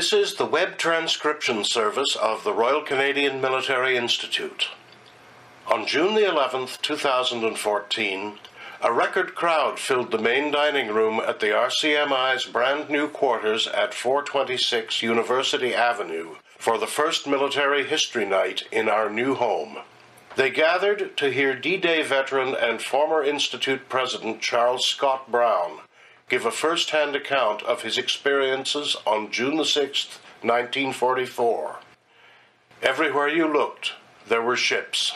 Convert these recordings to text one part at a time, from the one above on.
This is the web transcription service of the Royal Canadian Military Institute. On June the 11th, 2014, a record crowd filled the main dining room at the RCMI's brand new quarters at 426 University Avenue for the first military history night in our new home. They gathered to hear D-Day veteran and former Institute President Charles Scot-Brown give a first-hand account of his experiences on June the 6th, 1944. Everywhere you looked, there were ships.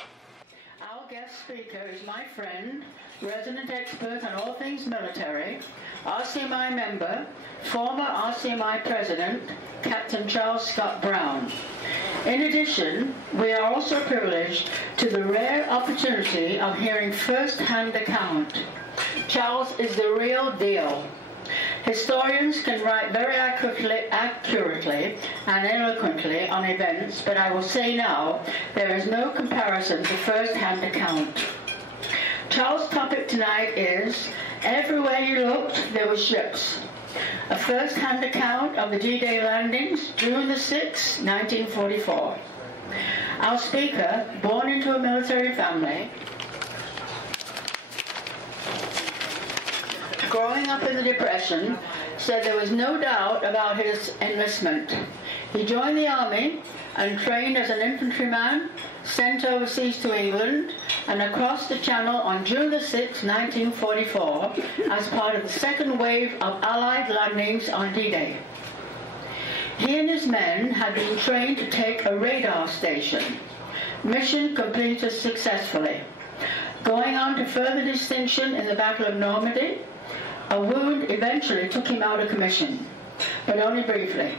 Our guest speaker is my friend, resident expert on all things military, RCMI member, former RCMI president, Captain Charles Scot-Brown. In addition, we are also privileged to the rare opportunity of hearing first-hand account. Charles is the real deal. Historians can write very accurately and eloquently on events, but I will say now, there is no comparison to first-hand account. Charles' topic tonight is, everywhere you looked, there were ships. A first-hand account of the D-Day landings, June the 6th, 1944. Our speaker, born into a military family, growing up in the Depression, said there was no doubt about his enlistment. He joined the Army and trained as an infantryman, sent overseas to England and across the Channel on June the 6th, 1944, as part of the second wave of Allied landings on D-Day. He and his men had been trained to take a radar station. Mission completed successfully. Going on to further distinction in the Battle of Normandy, a wound eventually took him out of commission, but only briefly,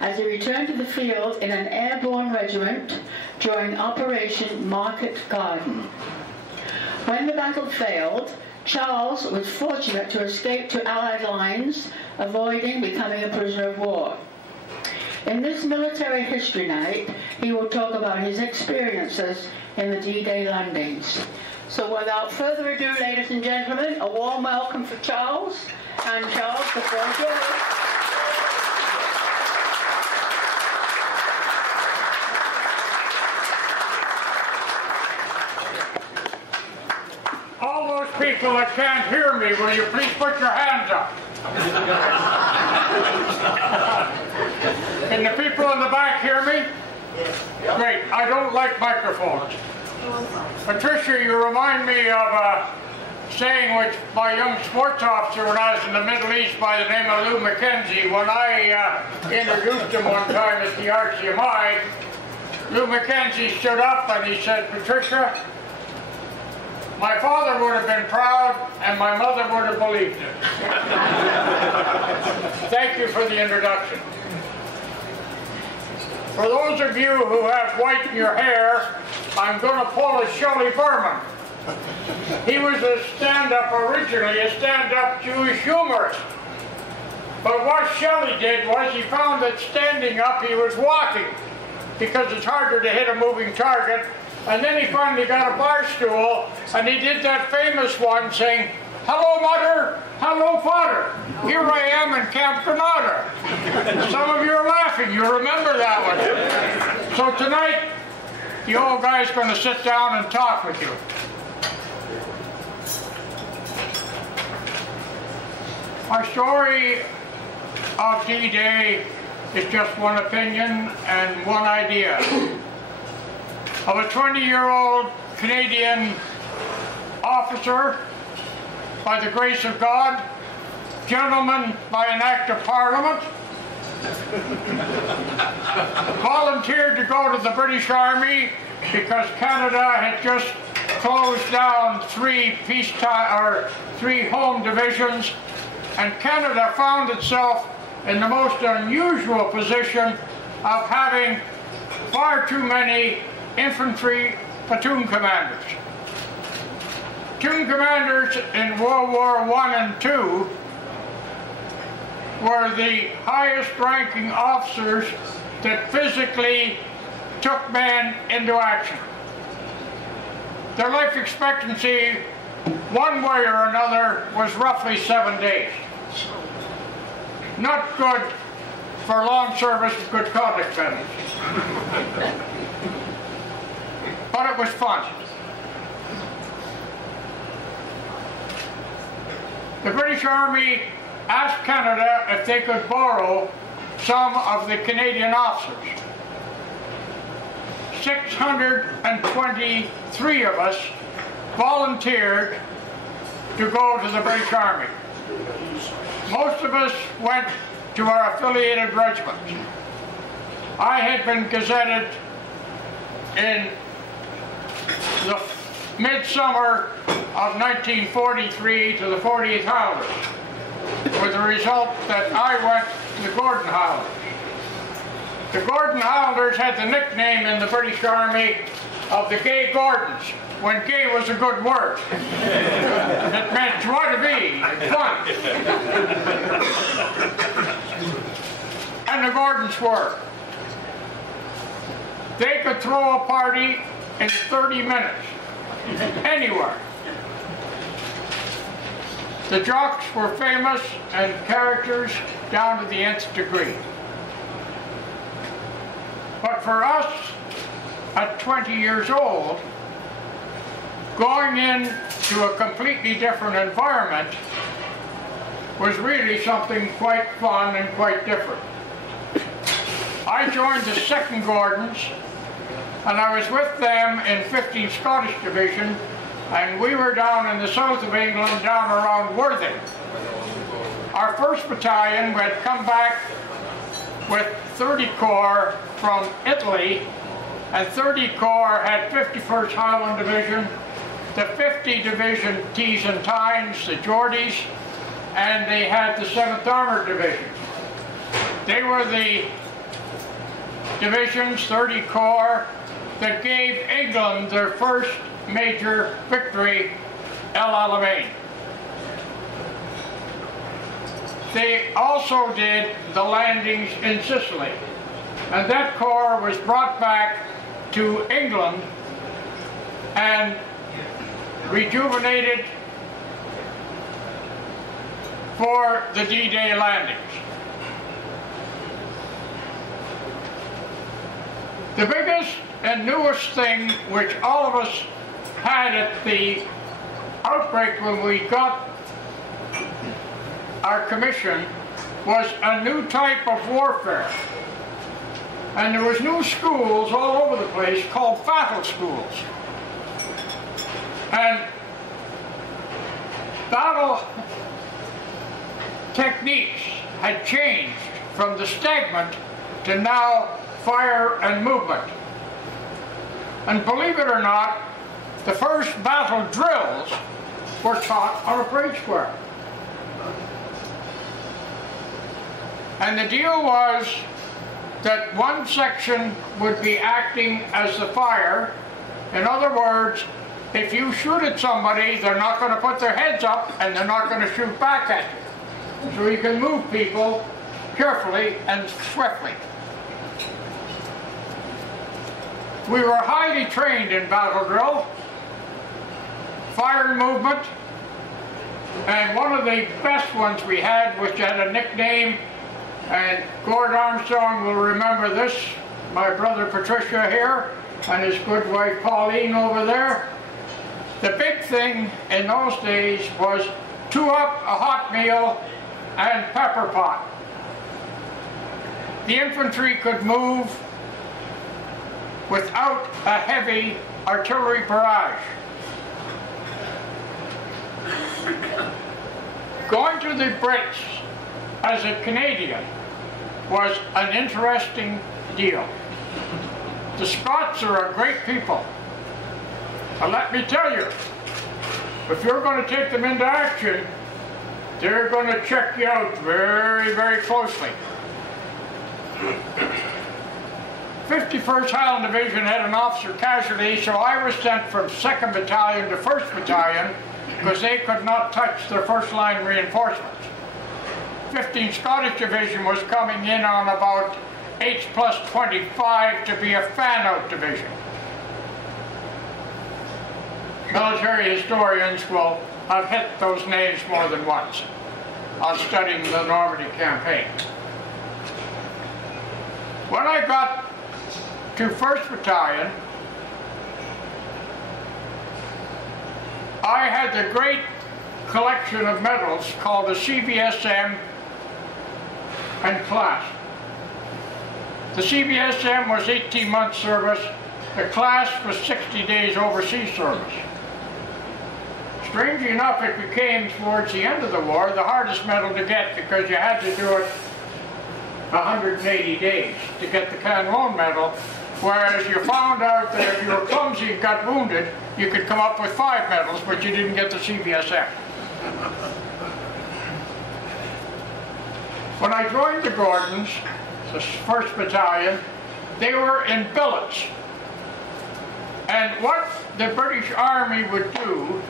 as he returned to the field in an airborne regiment during Operation Market Garden. When the battle failed, Charles was fortunate to escape to Allied lines, avoiding becoming a prisoner of war. In this military history night, he will talk about his experiences in the D-Day landings. So without further ado, ladies and gentlemen, a warm welcome for Charles. And Charles, the floor is yours. All those people that can't hear me, will you please put your hands up? Can the people in the back hear me? Great. I don't like microphones. Patricia, you remind me of a saying which my young sports officer when I was in the Middle East by the name of Lou Mackenzie, when I introduced him one time at the RCMI, Lou Mackenzie stood up and he said, Patricia, my father would have been proud and my mother would have believed it. Thank you for the introduction. For those of you who have white in your hair, I'm going to pull a Shelley Berman. He was a stand-up originally, a stand-up Jewish humorist. But what Shelley did was he found that standing up he was walking, because it's harder to hit a moving target. And then he finally got a bar stool, and he did that famous one saying, hello mother, hello father, here I am in Camp Grenada. Some of you are laughing, you remember that one. So tonight, the old guy's going to sit down and talk with you. My story of D-Day is just one opinion and one idea. Of a 20-year-old Canadian officer, by the grace of God, gentleman by an act of Parliament, volunteered to go to the British Army because Canada had just closed down three home divisions, and Canada found itself in the most unusual position of having far too many infantry platoon commanders. Platoon commanders in World War I and II were the highest ranking officers that physically took men into action. Their life expectancy, one way or another, was roughly 7 days. Not good for long service with good conduct medals. But it was fun. The British Army asked Canada if they could borrow some of the Canadian officers. 623 of us volunteered to go to the British Army. Most of us went to our affiliated regiments. I had been gazetted in the midsummer of 1943 to the 40th Highlanders, with the result that I went to the Gordon Highlanders. The Gordon Highlanders had the nickname in the British Army of the Gay Gordons, when gay was a good word. It meant joie de vivre, fun. And the Gordons were. They could throw a party in 30 minutes, anywhere. The jocks were famous and characters down to the nth degree. But for us, at 20 years old, going into a completely different environment was really something quite fun and quite different. I joined the 2nd Gordons, and I was with them in 15th Scottish Division, and we were down in the south of England, down around Worthing. Our 1st Battalion had come back with 30 Corps from Italy, and 30 Corps had 51st Highland Division, the 50 Division T's and Tynes, the Geordies, and they had the 7th Armoured Division. They were the divisions, 30 Corps, that gave England their first major victory, El Alamein. They also did the landings in Sicily, and that corps was brought back to England and rejuvenated for the D-Day landings. The biggest and newest thing which all of us had at the outbreak when we got our commission was a new type of warfare. And there was new schools all over the place called battle schools. And battle techniques had changed from the stagnant to now fire and movement. And believe it or not, the first battle drills were taught on a parade square. And the deal was that one section would be acting as the fire. In other words, if you shoot at somebody, they're not going to put their heads up and they're not going to shoot back at you. So you can move people carefully and swiftly. We were highly trained in battle drill, fire and movement, and one of the best ones we had, which had a nickname, and Gordon Armstrong will remember this, my brother Patricia here, and his good wife Pauline over there. The big thing in those days was 2 up, a hot meal, and pepper pot. The infantry could move without a heavy artillery barrage. Going to the Brits as a Canadian was an interesting deal. The Scots are a great people. And let me tell you, if you're going to take them into action, they're going to check you out very, very closely. 51st Highland Division had an officer casualty, so I was sent from 2nd Battalion to 1st Battalion because they could not touch their first line reinforcements. 15th Scottish Division was coming in on about H+25 to be a fan-out division. Military historians will have hit those names more than once on studying the Normandy campaign. When I got to 1st Battalion, I had the great collection of medals called the CBSM and class. The CBSM was 18 months service, the class was 60 days overseas service. Strangely enough, it became, towards the end of the war, the hardest medal to get because you had to do it 180 days to get the Canlone medal, whereas you found out that if you were clumsy and got wounded, you could come up with 5 medals, but you didn't get the CBSM. When I joined the Gordons, the 1st Battalion, they were in billets. And what the British Army would do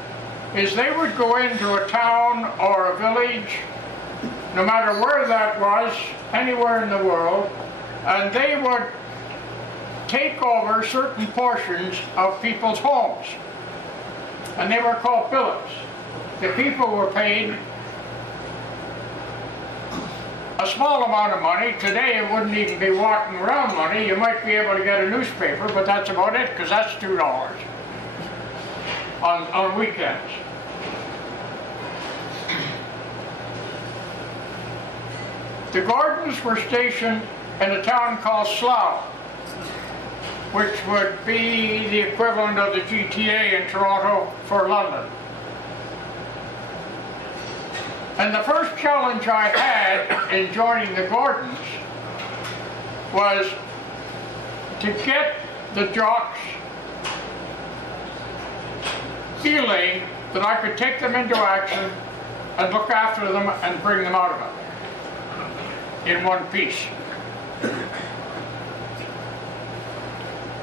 is they would go into a town or a village, no matter where that was, anywhere in the world, and they would take over certain portions of people's homes. And they were called billets. The people were paid a small amount of money. Today it wouldn't even be walking around money. You might be able to get a newspaper, but that's about it, because that's $2 on weekends. The Gordons were stationed in a town called Slough, which would be the equivalent of the GTA in Toronto for London. And the first challenge I had in joining the Gordons was to get the jocks feeling that I could take them into action and look after them and bring them out of it in one piece.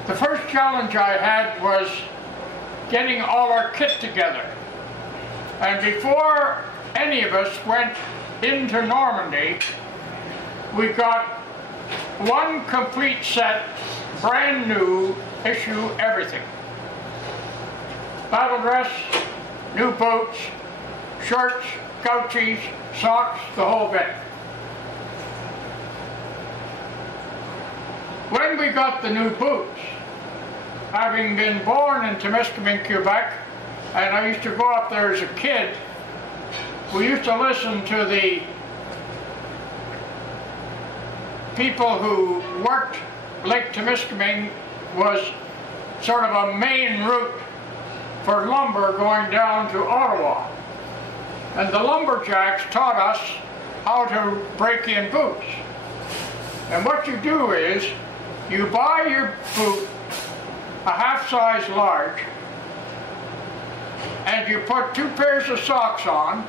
The first challenge I had was getting all our kit together. And before any of us went into Normandy, we got one complete set, brand new, issue everything. Battle dress, new boots, shirts, gouchies, socks, the whole bit. When we got the new boots, having been born in Temiskaming, Quebec, and I used to go up there as a kid, we used to listen to the people who worked Lake Temiskaming. Was sort of a main route for lumber going down to Ottawa. And the lumberjacks taught us how to break in boots. And what you do is, you buy your boot a half-size large, and you put 2 pairs of socks on,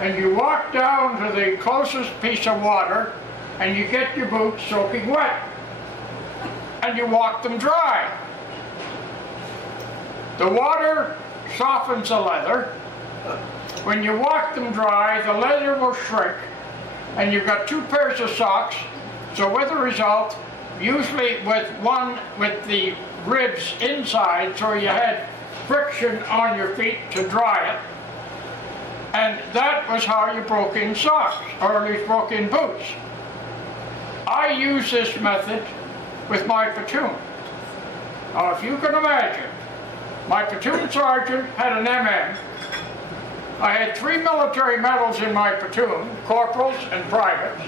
and you walk down to the closest piece of water, and you get your boots soaking wet, and you walk them dry. The water softens the leather. When you walk them dry, the leather will shrink, and you've got 2 pairs of socks, so with the result, usually with the ribs inside, so you had friction on your feet to dry it. And that was how you broke in socks, or at least broke in boots. I use this method with my platoon. Now, if you can imagine, my platoon sergeant had an MM. I had 3 military medals in my platoon, corporals and privates.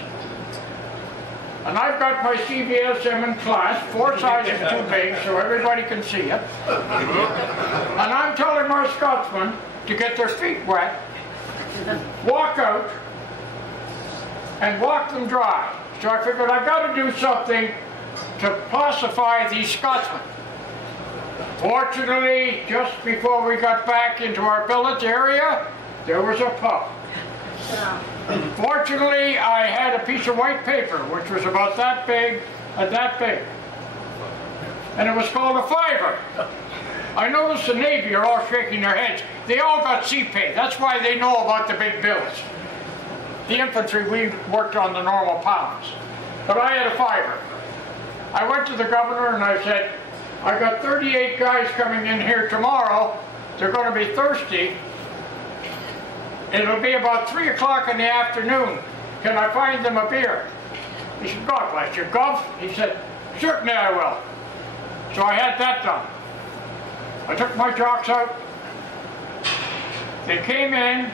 And I've got my CBSM in class, 4 sizes too big so everybody can see it. And I'm telling my Scotsmen to get their feet wet, walk out, and walk them dry. So I figured I've got to do something to pacify these Scotsmen. Fortunately, just before we got back into our billet area, there was a pub. Fortunately, I had a piece of white paper, which was about that big and that big. And it was called a fiver. I noticed the Navy are all shaking their heads. They all got sea pay. That's why they know about the big bills. The infantry, we worked on the normal pounds. But I had a fiver. I went to the governor and I said, I got 38 guys coming in here tomorrow. They're going to be thirsty. It'll be about 3 o'clock in the afternoon. Can I find them a beer? He said, God bless you, Gov. He said, certainly I will. So I had that done. I took my jocks out. They came in.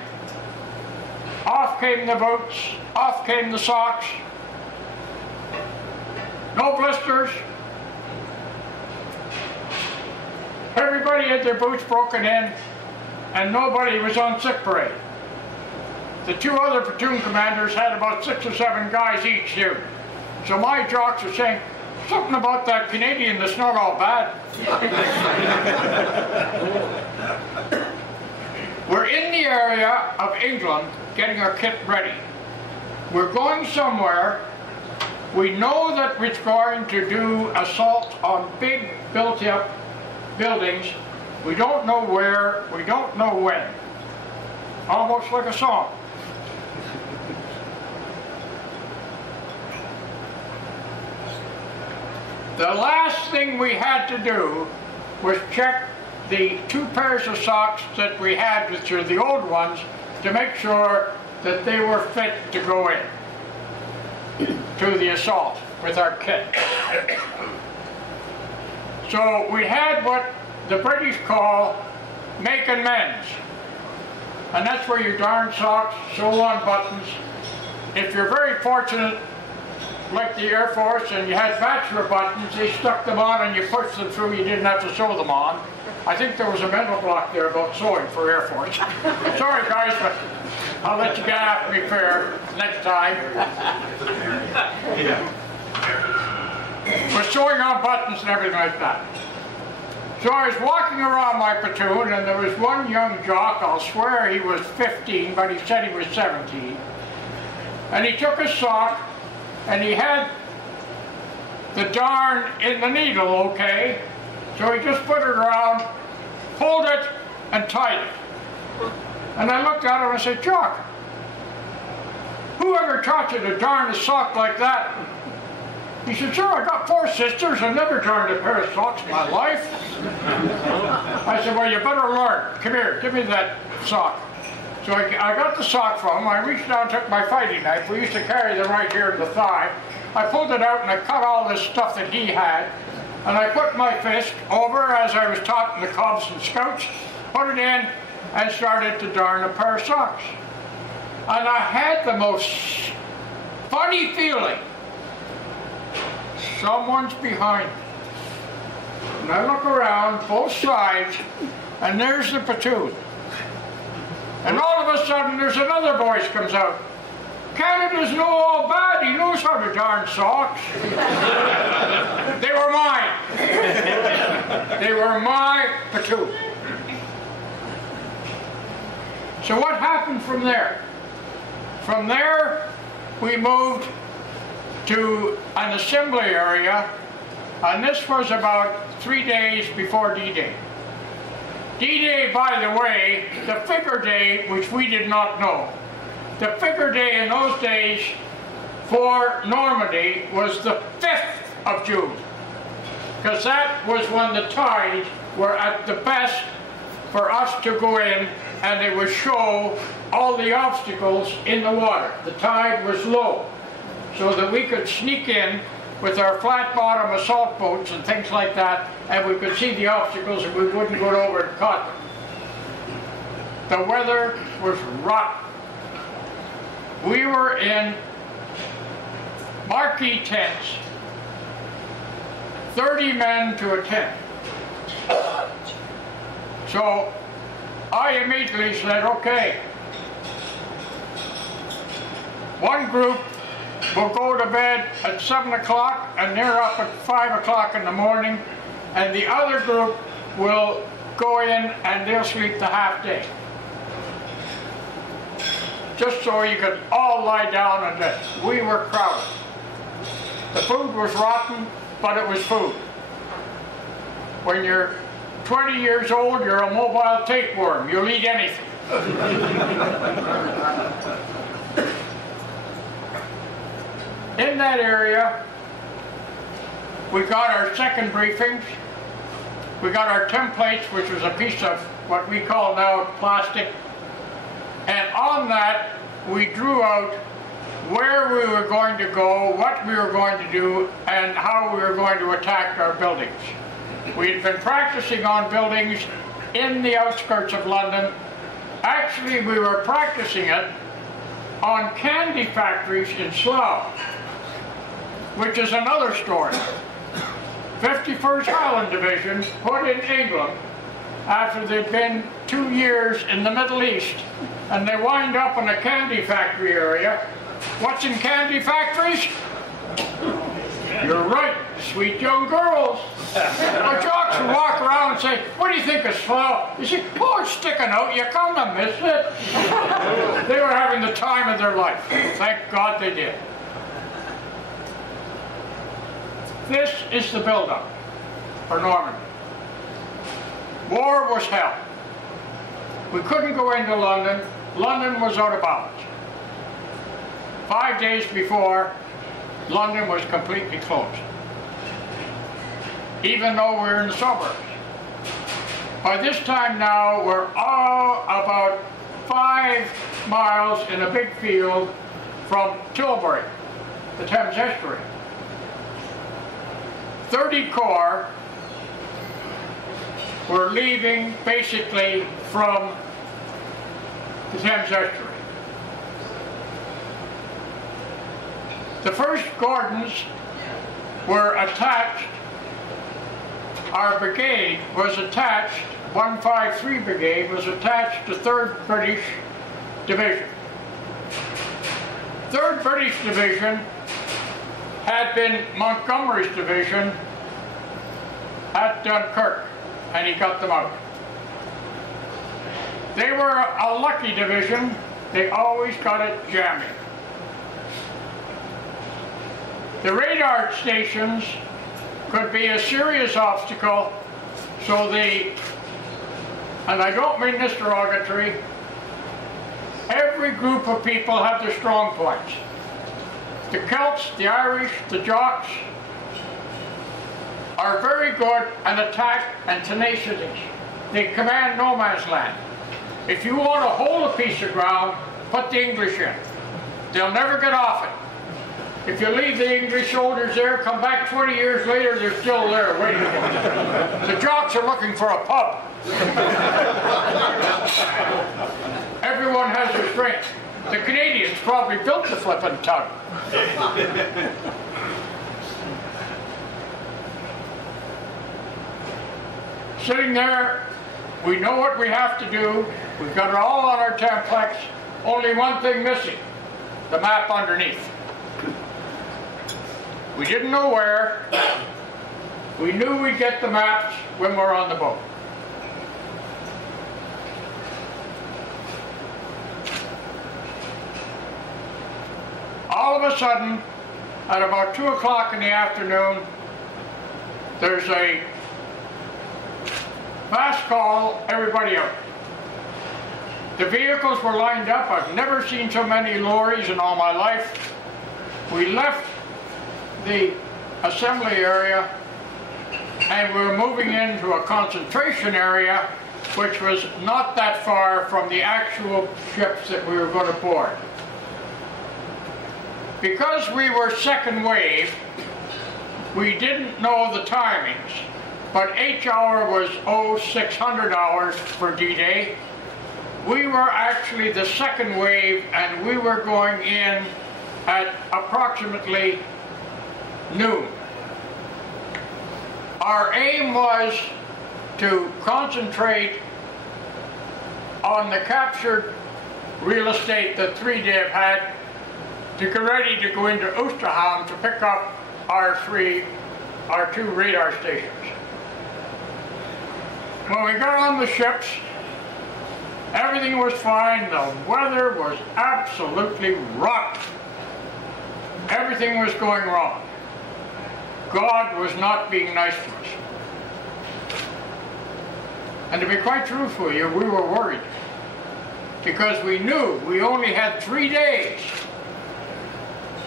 Off came the boots. Off came the socks. No blisters. Everybody had their boots broken in, and nobody was on sick parade. The two other platoon commanders had about 6 or 7 guys each here. So my jocks are saying, something about that Canadian that's not all bad. We're in the area of England getting our kit ready. We're going somewhere. We know that we're going to do assault on big built-up buildings. We don't know where, we don't know when. Almost like a song. The last thing we had to do was check the 2 pairs of socks that we had, which are the old ones, to make sure that they were fit to go in to the assault with our kit. So we had what the British call making men's. And that's where you darn socks, sew on buttons. If you're very fortunate, like the Air Force, and you had bachelor buttons, they stuck them on and you pushed them through, you didn't have to sew them on. I think there was a mental block there about sewing for Air Force. Sorry guys, but I'll let you get after me fair next time. We're sewing on buttons and everything like that. So I was walking around my platoon, and there was one young jock, I'll swear he was 15, but he said he was 17. And he took a sock, and he had the darn in the needle, okay? So he just put it around, pulled it, and tied it. And I looked at him and I said, Jock, who ever taught you to darn a sock like that? He said, sir, I got 4 sisters. I never darned a pair of socks in my life. I said, well, you better learn. Come here, give me that sock. So I got the sock from him. I reached down and took my fighting knife. We used to carry them right here in the thigh. I pulled it out and I cut all this stuff that he had. And I put my fist over, as I was taught in the Cubs and Scouts, put it in, and started to darn a pair of socks. And I had the most funny feeling. Someone's behind me. And I look around, both sides, and there's the platoon. And all of a sudden, there's another voice comes out. Canada's no all bad, he knows how to darn socks. They were mine. They were my platoon. So what happened from there? From there, we moved to an assembly area, and this was about 3 days before D-Day. D-Day, by the way, the figure day, which we did not know. The figure day in those days for Normandy was the 5th of June, because that was when the tides were at the best for us to go in, and they would show all the obstacles in the water. The tide was low, so that we could sneak in with our flat bottom assault boats and things like that, and we could see the obstacles and we wouldn't go over and cut them. The weather was rotten. We were in marquee tents, 30 men to a tent. So I immediately said, okay, one group will go to bed at 7 o'clock and they're up at 5 o'clock in the morning, and the other group will go in and they'll sleep the half day. Just so you could all lie down and rest. We were crowded. The food was rotten, but it was food. When you're 20 years old, you're a mobile tapeworm. You'll eat anything. In that area, we got our second briefings. We got our templates, which was a piece of what we call now plastic. And on that, we drew out where we were going to go, what we were going to do, and how we were going to attack our buildings. We had been practicing on buildings in the outskirts of London. Actually, we were practicing it on candy factories in Slough, which is another story. 51st Highland Division put in England after they'd been 2 years in the Middle East, and they wind up in a candy factory area. What's in candy factories? You're right, sweet young girls. Our jocks would walk around and say, what do you think of Slough? You say, oh, it's sticking out, you come to miss it. They were having the time of their life. Thank God they did. This is the build-up for Normandy. War was hell. We couldn't go into London. London was out of bounds. 5 days before, London was completely closed, even though we're in the suburbs. By this time now, we're all about 5 miles in a big field from Tilbury, the Thames estuary. 30 Corps were leaving basically from the Thames estuary. The 1st Gordons were attached, our brigade was attached, 153 Brigade was attached to 3rd British Division. 3rd British Division had been Montgomery's division at Dunkirk, and he got them out. They were a lucky division. They always got it jamming. The radar stations could be a serious obstacle, so they, and I don't mean this derogatory, every group of people have their strong points. The Celts, the Irish, the Jocks are very good at attack and tenacity. They command no man's land. If you want to hold a piece of ground, put the English in. They'll never get off it. If you leave the English soldiers there, come back 20 years later, they're still there waiting for you. The Jocks are looking for a pub. Everyone has their strength. The Canadians probably built the flippin' tug. Sitting there, we know what we have to do. We've got it all on our templates. Only one thing missing, the map underneath. We didn't know where. We knew we'd get the maps when we're on the boat. All of a sudden, at about 2 o'clock in the afternoon, there's a fast call, everybody out. The vehicles were lined up. I've never seen so many lorries in all my life. We left the assembly area and we were moving into a concentration area, which was not that far from the actual ships that we were going to board. Because we were second wave, we didn't know the timings, but H hour was 0600 hours for D-Day. We were actually the second wave, and we were going in at approximately noon. Our aim was to concentrate on the captured real estate that 3DIV had, to get ready to go into Oosterhout to pick up our 2 radar stations. When we got on the ships, everything was fine. The weather was absolutely rotten. Everything was going wrong. God was not being nice to us. And to be quite truthful with you, we were worried, because we knew we only had 3 days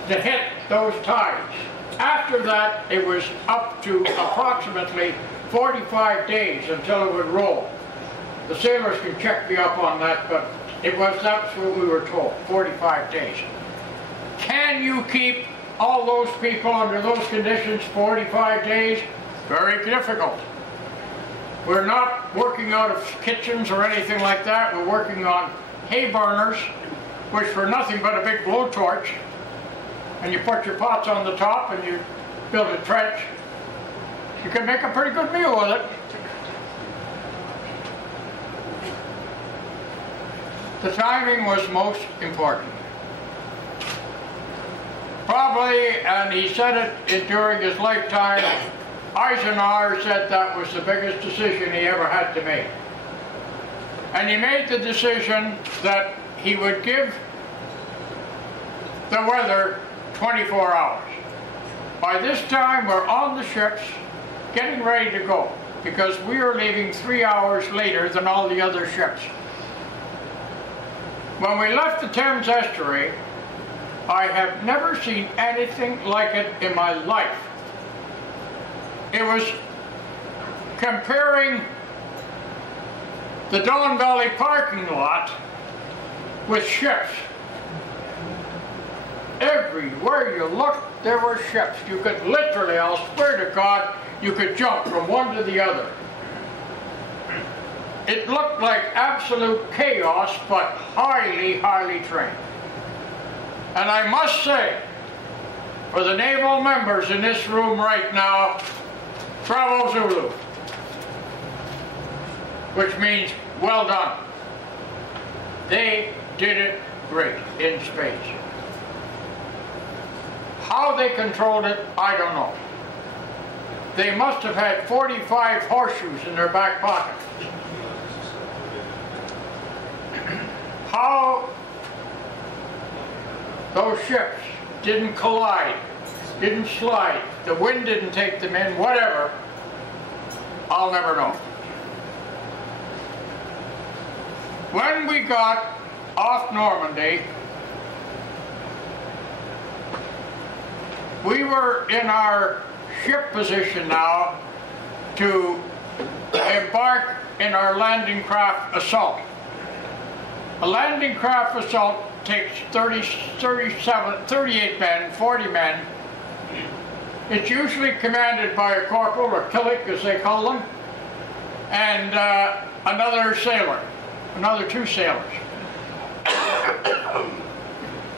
to hit those tides. After that, it was up to approximately 45 days until it would roll. The sailors can check me up on that, but that's what we were told, 45 days. Can't Can you keep all those people under those conditions 45 days? Very difficult. We're not working out of kitchens or anything like that. We're working on hay burners, which were nothing but a big blowtorch. And you put your pots on the top and you build a trench. You can make a pretty good meal with it. The timing was most important. Probably, and he said it during his lifetime, Eisenhower said that was the biggest decision he ever had to make. And he made the decision that he would give the weather 24 hours. By this time, we're on the ships, getting ready to go, because we are leaving 3 hours later than all the other ships. When we left the Thames estuary, I have never seen anything like it in my life. It was comparing the Don Valley parking lot with ships. Everywhere you looked, there were ships. You could literally, I'll swear to God, you could jump from one to the other. It looked like absolute chaos, but highly, highly trained. And I must say, for the naval members in this room right now, Bravo Zulu, which means well done. They did it great in space. How they controlled it, I don't know. They must have had 45 horseshoes in their back pocket. How those ships didn't collide, didn't slide, the wind didn't take them in, whatever, I'll never know. When we got off Normandy, we were in our ship position now to embark in our landing craft assault. A landing craft assault takes 38 men, 40 men. It's usually commanded by a corporal, or killick as they call them, and another sailor, another 2 sailors.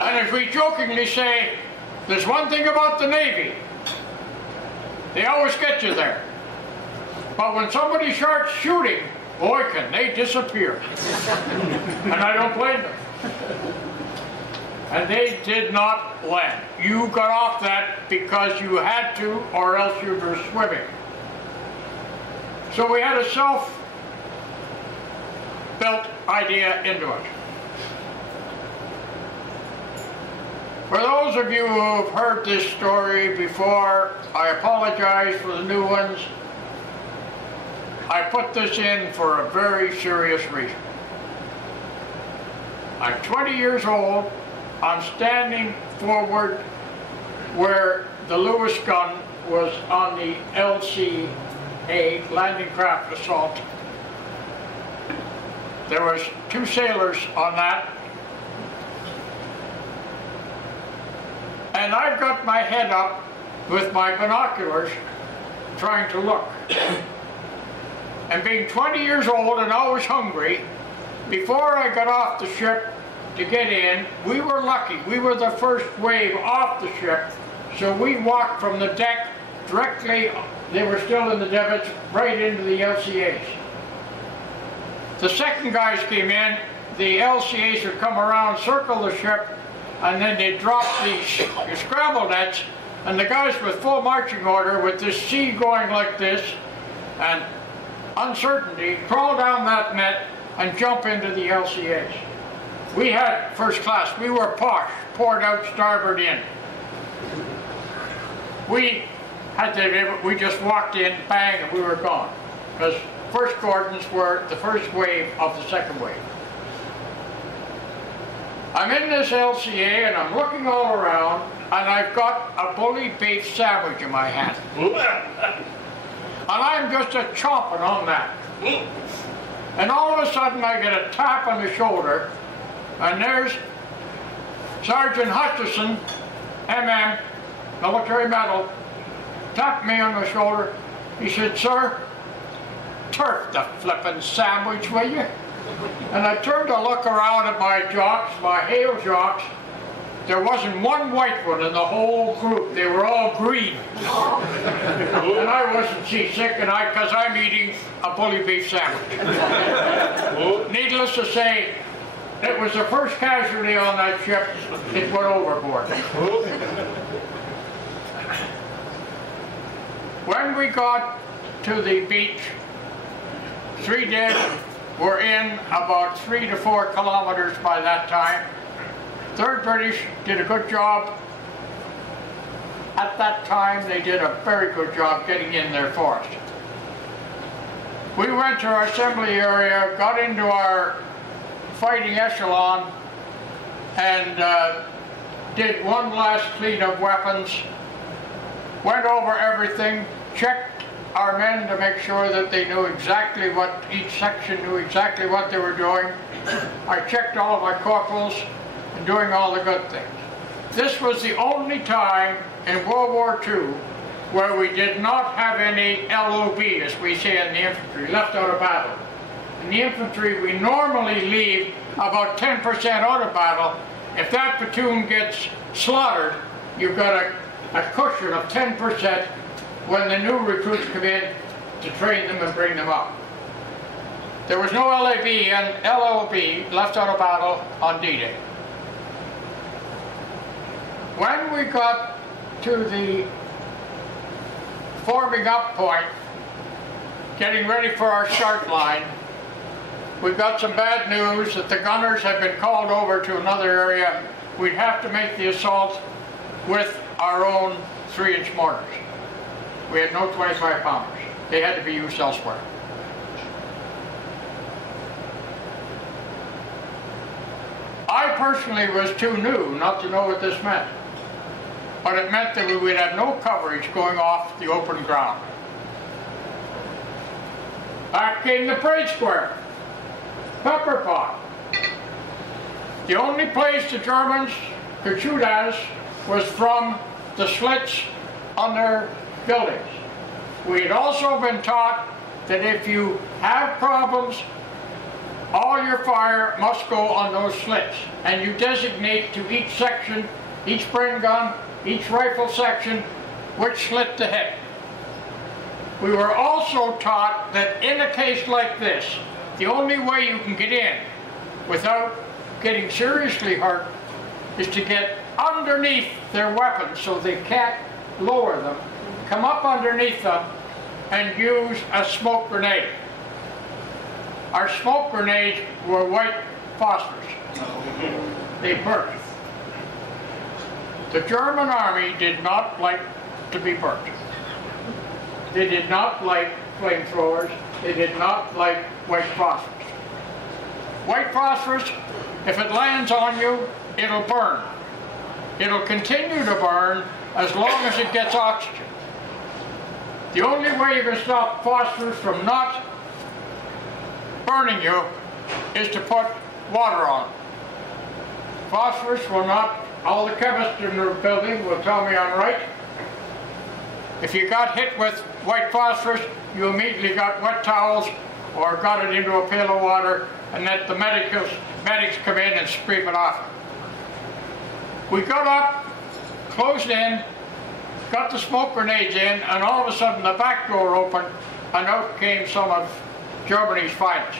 And as we jokingly say, there's one thing about the Navy, they always get you there. But when somebody starts shooting, boy, can they disappear. And I don't blame them. And they did not land. You got off that because you had to, or else you were swimming. So we had a self-built idea into it. For those of you who have heard this story before, I apologize for the new ones. I put this in for a very serious reason. I'm 20 years old. I'm standing forward where the Lewis gun was on the LCA, Landing Craft Assault. There was 2 sailors on that. And I've got my head up with my binoculars trying to look. And being 20 years old and always hungry, before I got off the ship to get in, we were lucky. We were the first wave off the ship, so we walked from the deck directly, they were still in the davits, right into the LCAs. The second guys came in, the LCAs would come around, circle the ship, and then they'd drop the scramble nets, and the guys with full marching order, with this sea going like this, and uncertainty, crawl down that net and jump into the LCAs. We had first class. We were posh, poured out starboard in. We just walked in, bang, and we were gone. Because first Gordons were the first wave of the second wave. I'm in this LCA and I'm looking all around, and I've got a bully beef sandwich in my hand. And I'm just chomping on that. And all of a sudden I get a tap on the shoulder, and there's Sergeant Hutchison MM, military medal, tapped me on the shoulder. He said, "Sir, turf the flippin' sandwich, will you?" And I turned to look around at my jocks, my Hale jocks. There wasn't one white one in the whole group. They were all green. And I wasn't seasick, because I'm eating a bully beef sandwich. Needless to say, it was the first casualty on that ship. It went overboard. When we got to the beach, 3 dead were in about 3 to 4 kilometers by that time. 3rd British did a good job. At that time, they did a very good job getting in there for us. We went to our assembly area, got into our fighting echelon, and did one last clean of weapons, went over everything, checked our men to make sure that they knew exactly what, each section knew exactly what they were doing. I checked all of my corporals and doing all the good things. This was the only time in World War II where we did not have any LOB, as we say in the infantry, left out of battle. In the infantry, we normally leave about 10% out of battle. If that platoon gets slaughtered, you've got a cushion of 10% when the new recruits come in to train them and bring them up. There was no LOB left out of battle on D-Day. When we got to the forming up point, getting ready for our start line, we got some bad news that the gunners had been called over to another area. We'd have to make the assault with our own 3-inch mortars. We had no 25-pounders. They had to be used elsewhere. I personally was too new not to know what this meant. But it meant that we would have no coverage going off the open ground. Back came the parade square. Pepper pot. The only place the Germans could shoot at us was from the slits on their buildings. We had also been taught that if you have problems, all your fire must go on those slits. And you designate to each section, each spring gun, each rifle section, which slit to hit. We were also taught that in a case like this, the only way you can get in without getting seriously hurt is to get underneath their weapons so they can't lower them, come up underneath them, and use a smoke grenade. Our smoke grenades were white phosphorus. They burnt. The German army did not like to be burnt. They did not like flamethrowers. They did not like white phosphorus. White phosphorus, if it lands on you, it'll burn. It'll continue to burn as long as it gets oxygen. The only way you can stop phosphorus from not burning you is to put water on. Phosphorus will not, all the chemists in the building will tell me I'm right. If you got hit with white phosphorus, you immediately got wet towels or got it into a pail of water and let the medics come in and scrape it off. We got up, closed in, got the smoke grenades in, and all of a sudden the back door opened and out came some of Germany's finest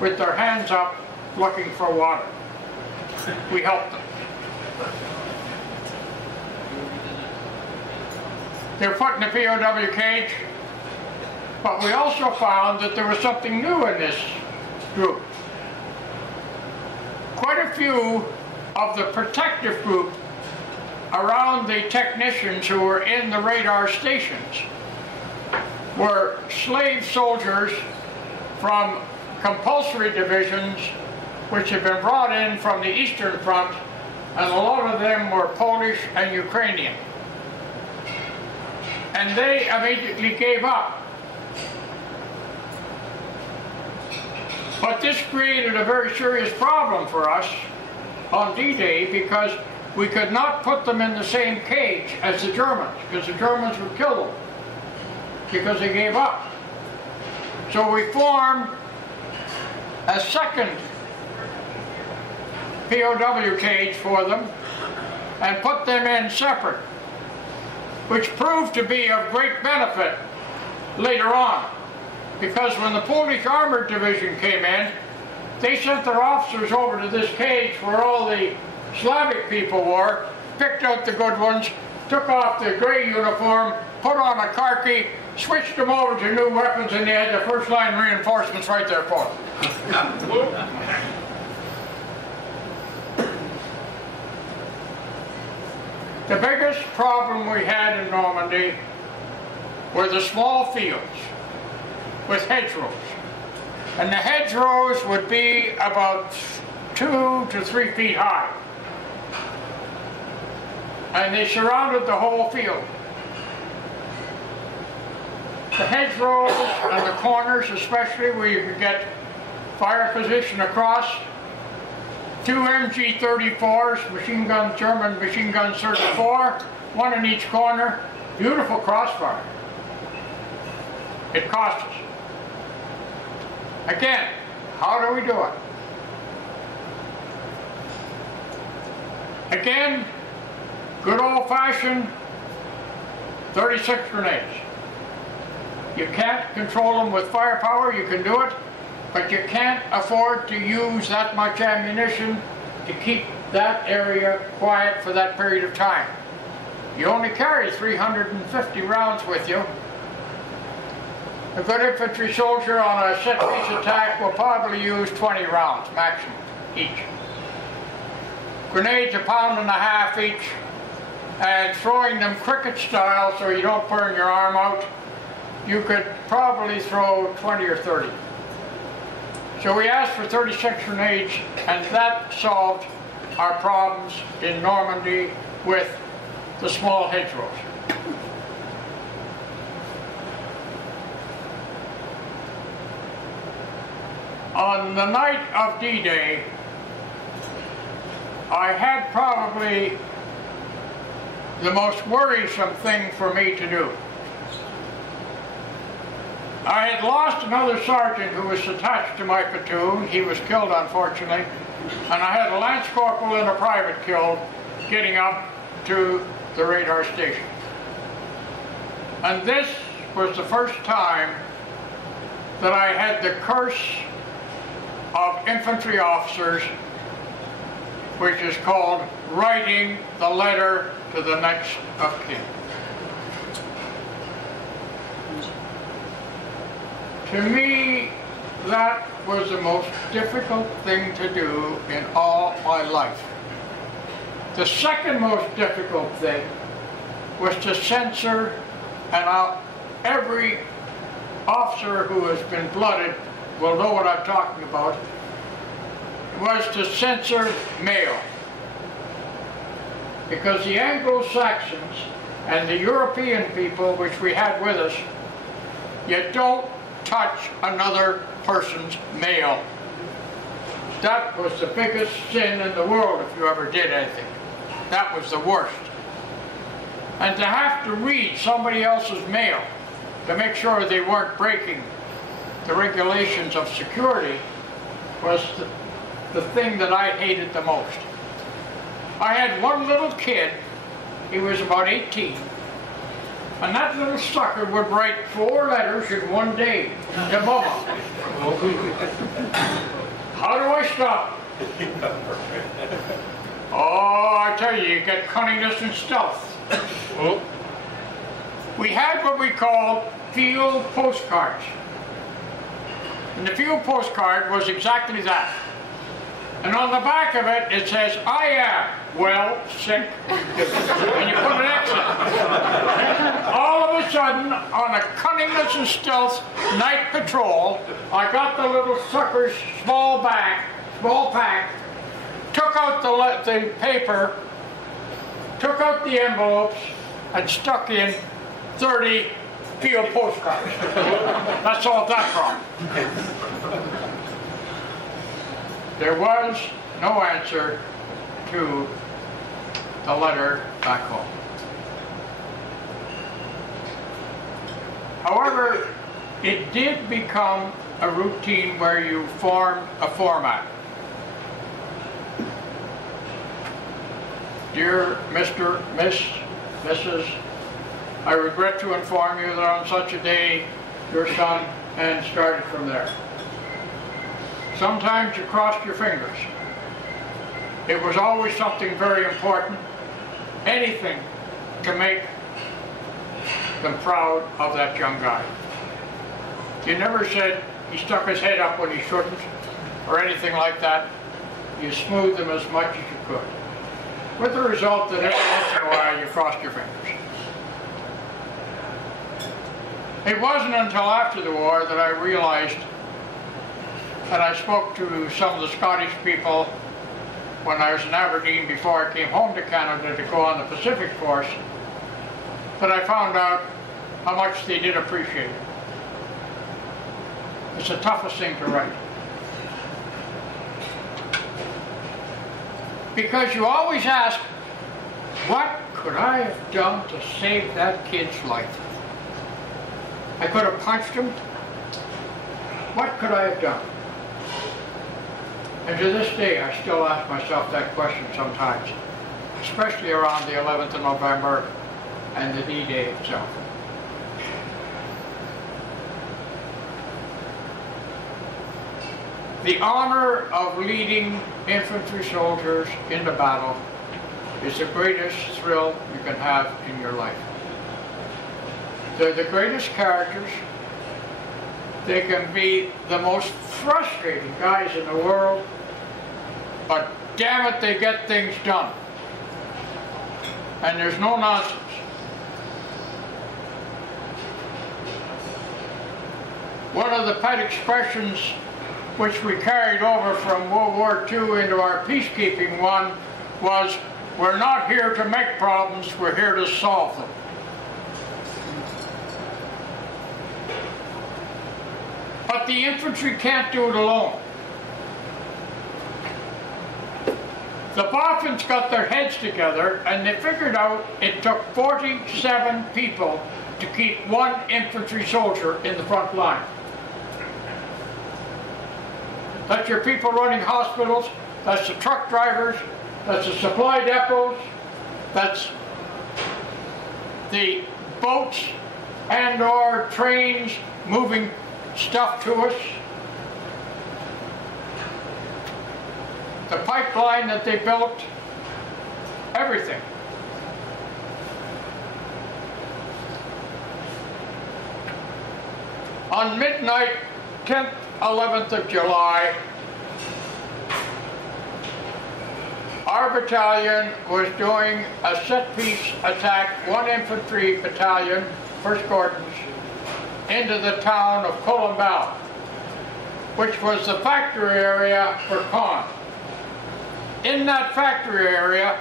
with their hands up looking for water. We helped them. They were put in the POW cage, but we also found that there was something new in this group. Quite a few of the protective group around the technicians who were in the radar stations were slave soldiers from compulsory divisions which had been brought in from the Eastern Front, and a lot of them were Polish and Ukrainian. And they immediately gave up. But this created a very serious problem for us on D-Day because we could not put them in the same cage as the Germans, because the Germans would kill them, because they gave up. So we formed a second POW cage for them and put them in separate, which proved to be of great benefit later on, because when the Polish Armored Division came in, they sent their officers over to this cage where all the Slavic people were, picked out the good ones, took off the gray uniform, put on a khaki, switched them over to new weapons, and they had the first line reinforcements right there for them. The biggest problem we had in Normandy were the small fields with hedgerows. And the hedgerows would be about 2 to 3 feet high. And they surrounded the whole field. The hedgerows and the corners, especially where you could get fire position across, 2 MG-34s, machine gun, German machine gun 34, 1 in each corner, beautiful crossfire. It cost us. Again, how do we do it? Again, good old-fashioned 36 grenades. You can't control them with firepower, you can do it, but you can't afford to use that much ammunition to keep that area quiet for that period of time. You only carry 350 rounds with you. A good infantry soldier on a set-piece attack will probably use 20 rounds maximum each. Grenades 1.5 pounds each, and throwing them cricket style so you don't burn your arm out, you could probably throw 20 or 30. So we asked for 36 grenades, and that solved our problems in Normandy with the small hedgerows. On the night of D-Day, I had probably the most worrisome thing for me to do. I had lost another sergeant who was attached to my platoon. He was killed, unfortunately. And I had a lance corporal and a private killed getting up to the radar station. And this was the first time that I had the curse of infantry officers, which is called writing the letter to the next of kin. To me, that was the most difficult thing to do in all my life. The second most difficult thing was to censor, and every officer who has been blooded will know what I'm talking about, was to censor mail. Because the Anglo-Saxons and the European people, which we had with us, you don't touch another person's mail. That was the biggest sin in the world if you ever did anything. That was the worst. And to have to read somebody else's mail to make sure they weren't breaking the regulations of security was the thing that I hated the most. I had one little kid, he was about 18, and that little sucker would write 4 letters in one day to Mama. How do I stop? Oh, I tell you, you get cunningness and stealth. We had what we called field postcards. And the field postcard was exactly that. And on the back of it, it says, I am well, sick, and you put an X in. All of a sudden, on a cunningness and stealth night patrol, I got the little sucker's small pack, took out the paper, took out the envelopes, and stuck in 30 field postcards. That solved that problem. There was no answer to the letter back home. However, it did become a routine where you formed a format. Dear Mr., Miss, Mrs., I regret to inform you that on such a day, your son, and started from there. Sometimes you crossed your fingers. It was always something very important, anything to make them proud of that young guy. You never said he stuck his head up when he shouldn't, or anything like that. You smoothed them as much as you could, with the result that every once in a while you crossed your fingers. It wasn't until after the war that I realized, and I spoke to some of the Scottish people when I was in Aberdeen before I came home to Canada to go on the Pacific Force, that I found out how much they did appreciate it. It's the toughest thing to write. Because you always ask, what could I have done to save that kid's life? I could have punched him. What could I have done? And to this day, I still ask myself that question sometimes, especially around the 11th of November and the D-Day itself. The honor of leading infantry soldiers into battle is the greatest thrill you can have in your life. They're the greatest characters. They can be the most frustrating guys in the world, but damn it, they get things done. And there's no nonsense. One of the pet expressions which we carried over from World War II into our peacekeeping one was, we're not here to make problems, we're here to solve them. But the infantry can't do it alone. The Boffins got their heads together and they figured out it took 47 people to keep one infantry soldier in the front line. That's your people running hospitals, that's the truck drivers, that's the supply depots, that's the boats and or trains moving stuff to us, the pipeline that they built, everything. On midnight, 10th, 11th of July, our battalion was doing a set-piece attack, 1 infantry battalion, 1st Gordons, into the town of Columbell, which was the factory area for Con. In that factory area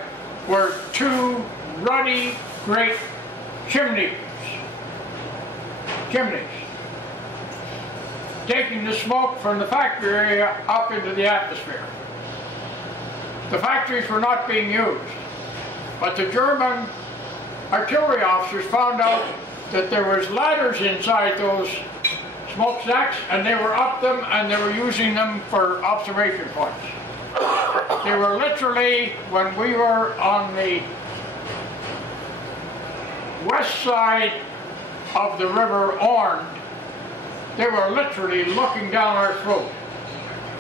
were 2 ruddy, great chimneys, taking the smoke from the factory area up into the atmosphere. The factories were not being used, but the German artillery officers found out that there was ladders inside those smokestacks, and they were up them and they were using them for observation points. They were literally, when we were on the west side of the River Orne, they were literally looking down our throat.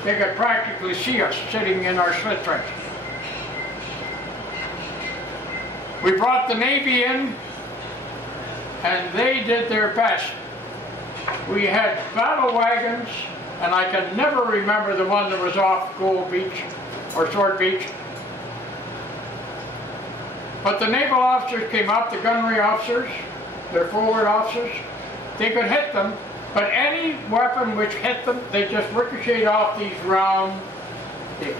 They could practically see us sitting in our slit trenches. We brought the Navy in, and they did their best. We had battle wagons, and I can never remember the one that was off Gold Beach or Sword Beach. But the naval officers came up, the gunnery officers, their forward officers, they could hit them, but any weapon which hit them, they just ricocheted off these round things.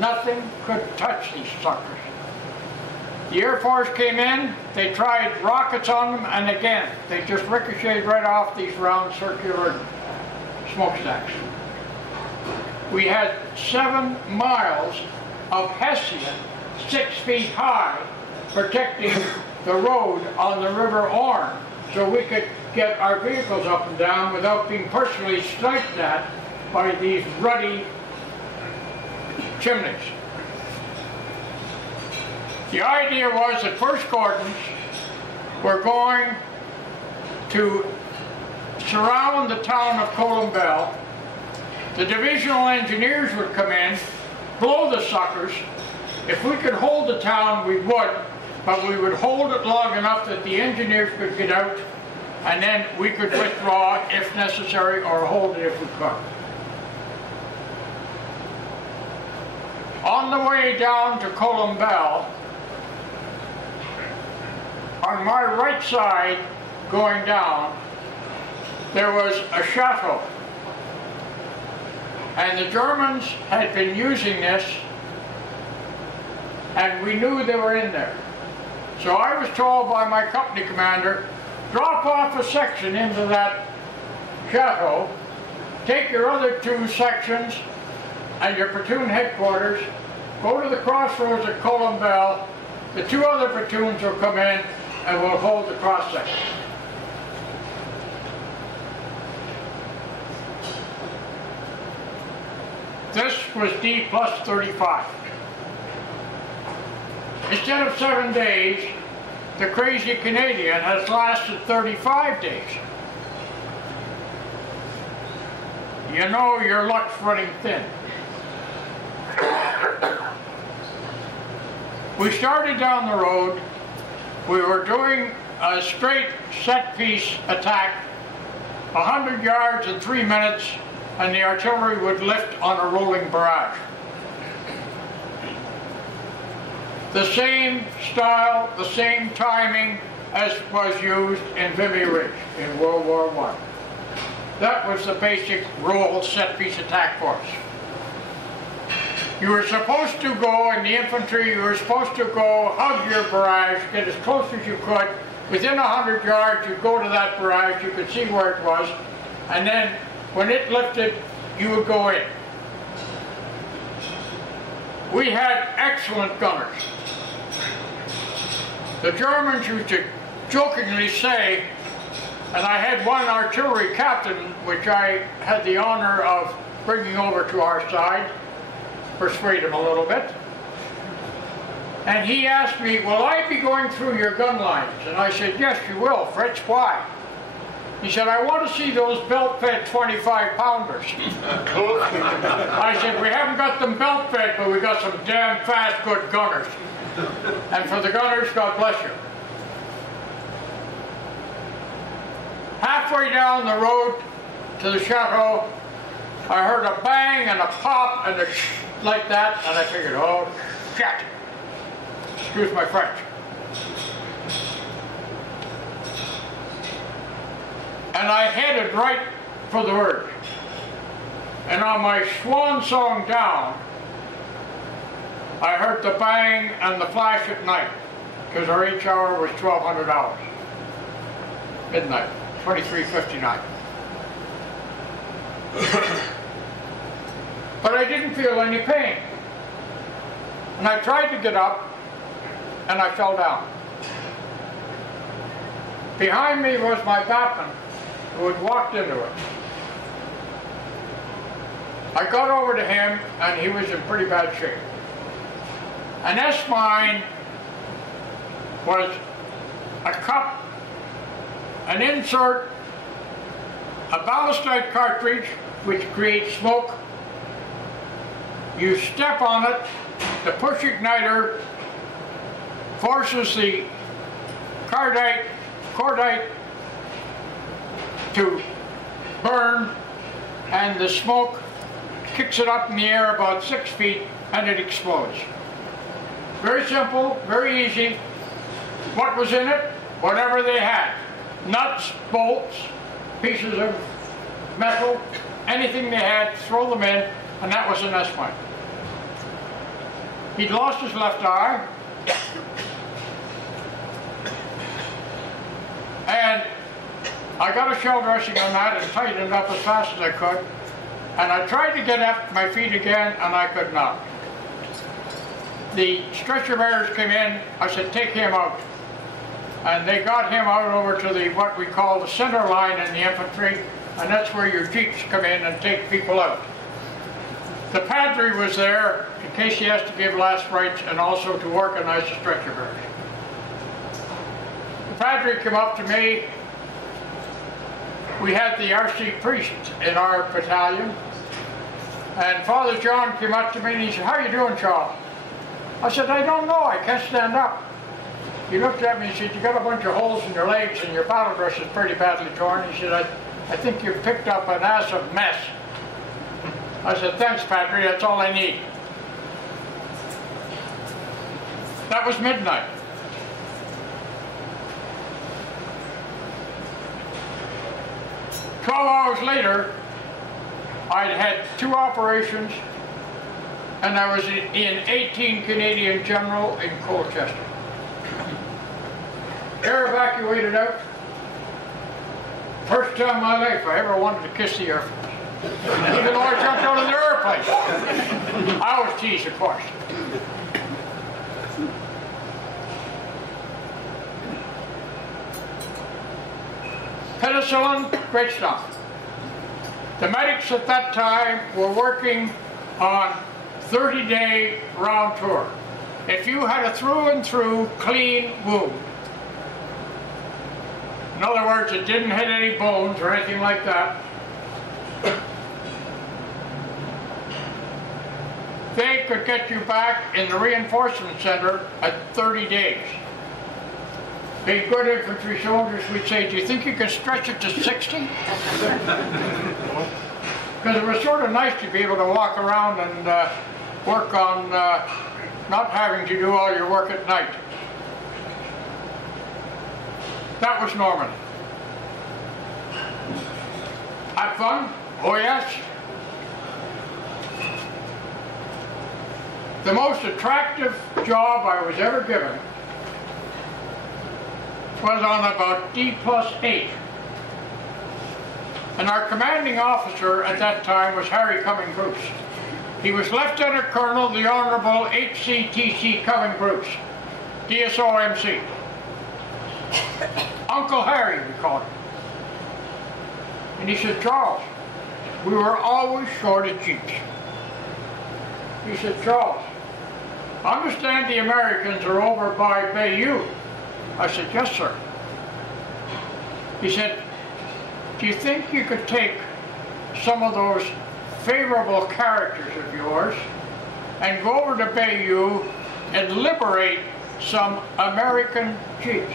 Nothing could touch these suckers. The Air Force came in, they tried rockets on them, and again, they just ricocheted right off these round circular smokestacks. We had 7 miles of Hessian 6 feet high, protecting the road on the River Orne, so we could get our vehicles up and down without being personally sniped at by these ruddy chimneys. The idea was that 1st Gordons were going to surround the town of Columbell. The divisional engineers would come in, blow the suckers. If we could hold the town, we would, but we would hold it long enough that the engineers could get out, and then we could withdraw if necessary, or hold it if we could. On the way down to Columbell, on my right side going down, there was a chateau. And the Germans had been using this, and we knew they were in there. So I was told by my company commander, drop off a section into that chateau, take your other 2 sections and your platoon headquarters, go to the crossroads at Columbell, the 2 other platoons will come in and we'll hold the cross section. This was D plus 35. Instead of 7 days, the crazy Canadian has lasted 35 days. You know your luck's running thin. We started down the road. We were doing a straight set-piece attack, 100 yards in 3 minutes, and the artillery would lift on a rolling barrage. The same style, the same timing as was used in Vimy Ridge in World War I. That was the basic roll set-piece attack force. You were supposed to go, in the infantry, you were supposed to go hug your barrage, get as close as you could. Within 100 yards, you'd go to that barrage, you could see where it was, and then when it lifted, you would go in. We had excellent gunners. The Germans used to jokingly say, and I had one artillery captain, which I had the honor of bringing over to our side, persuade him a little bit, and he asked me, will I be going through your gun lines? And I said, yes, you will, Fritz, why? He said, I want to see those belt-fed 25-pounders. I said, we haven't got them belt-fed, but we got some damn fast, good gunners. And for the gunners, God bless you. Halfway down the road to the chateau, I heard a bang and a pop and a shh like that, and I figured, oh, shit. Excuse my French. And I headed right for the verge. And on my swan song down, I heard the bang and the flash at night, because our H hour was 1200 hours. Midnight, 23:59. But I didn't feel any pain. And I tried to get up, and I fell down. Behind me was my backman, who had walked into it. I got over to him, and he was in pretty bad shape. An S-mine was a cup, an insert, a ballistics cartridge, which creates smoke. You step on it, the push igniter forces the cordite to burn, and the smoke kicks it up in the air about 6 feet, and it explodes. Very simple, very easy. What was in it? Whatever they had. Nuts, bolts, pieces of metal, anything they had, throw them in, and that was an S-mine. He'd lost his left eye, and I got a shell dressing on that and tightened it up as fast as I could, and I tried to get up my feet again, and I could not. the stretcher bearers came in. I said, take him out. And they got him out over to the what we call the center line in the infantry, and that's where your jeeps come in and take people out. The padre was there in case he has to give last rites and also to organize the stretcher bearers. The padre came up to me. We had the RC priest in our battalion, and Father John came up to me and he said, how are you doing, Charles? I said, I don't know, I can't stand up. He looked at me and said, you got a bunch of holes in your legs and your battle dress is pretty badly torn. He said, I think you've picked up an ass of mess. I said, thanks, Padre, that's all I need. That was midnight. "12 hours later, I'd had 2 operations, and I was in 18 Canadian General in Colchester. Air evacuated out. First time in my life I ever wanted to kiss the Air Force. Even though I jumped out of the airplane. I was teased, of course. Penicillin, great stuff. The medics at that time were working on 30-day round tour. If you had a through and through clean wound, in other words, it didn't hit any bones or anything like that, they could get you back in the reinforcement center at 30 days. Being good infantry soldiers, we'd say, do you think you can stretch it to 60? Because it was sort of nice to be able to walk around and work on not having to do all your work at night. That was Normandy. Had fun? Oh yes. The most attractive job I was ever given was on about D+8. And our commanding officer at that time was Harry Cumming Bruce. He was Lieutenant Colonel, the Honorable HCTC Cumming Bruce, DSOMC. Uncle Harry, we called him. And he said, Charles, we were always short of jeeps. He said, Charles, I understand the Americans are over by Bayou. I said, yes, sir. He said, do you think you could take some of those favorable characters of yours and go over to Bayou and liberate some American jeeps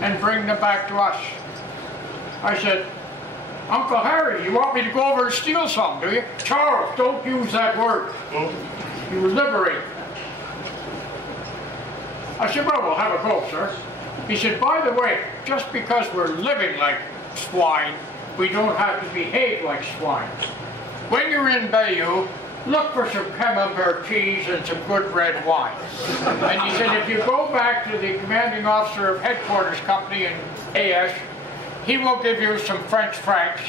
and bring them back to us? I said, Uncle Harry, you want me to go over and steal some, do you? Charles, don't use that word. You liberate. I said, well, we'll have a go, sir. He said, by the way, just because we're living like swine, we don't have to behave like swine. When you're in Bayou, look for some camembert cheese and some good red wine. And he said, if you go back to the commanding officer of headquarters company in AS, he will give you some French francs.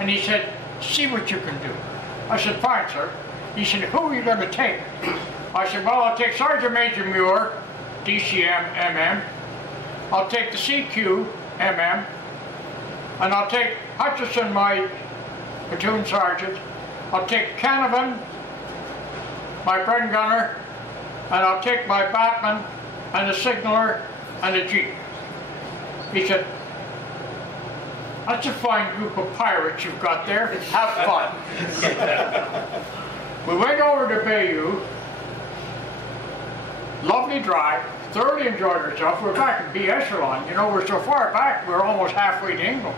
And he said, see what you can do. I said, fine, sir. He said, who are you going to take? I said, well, I'll take Sergeant Major Muir, DCM, MM. I'll take the CQ, MM. And I'll take Hutchison, my platoon sergeant. I'll take Canavan, my Bren gunner. And I'll take my batman and a signaller and a jeep. He said, that's a fine group of pirates you've got there. Have fun. We went over to Bayou. Lovely drive. Thoroughly enjoyed ourselves. We're back in B echelon. You know, we're so far back, we're almost halfway to England.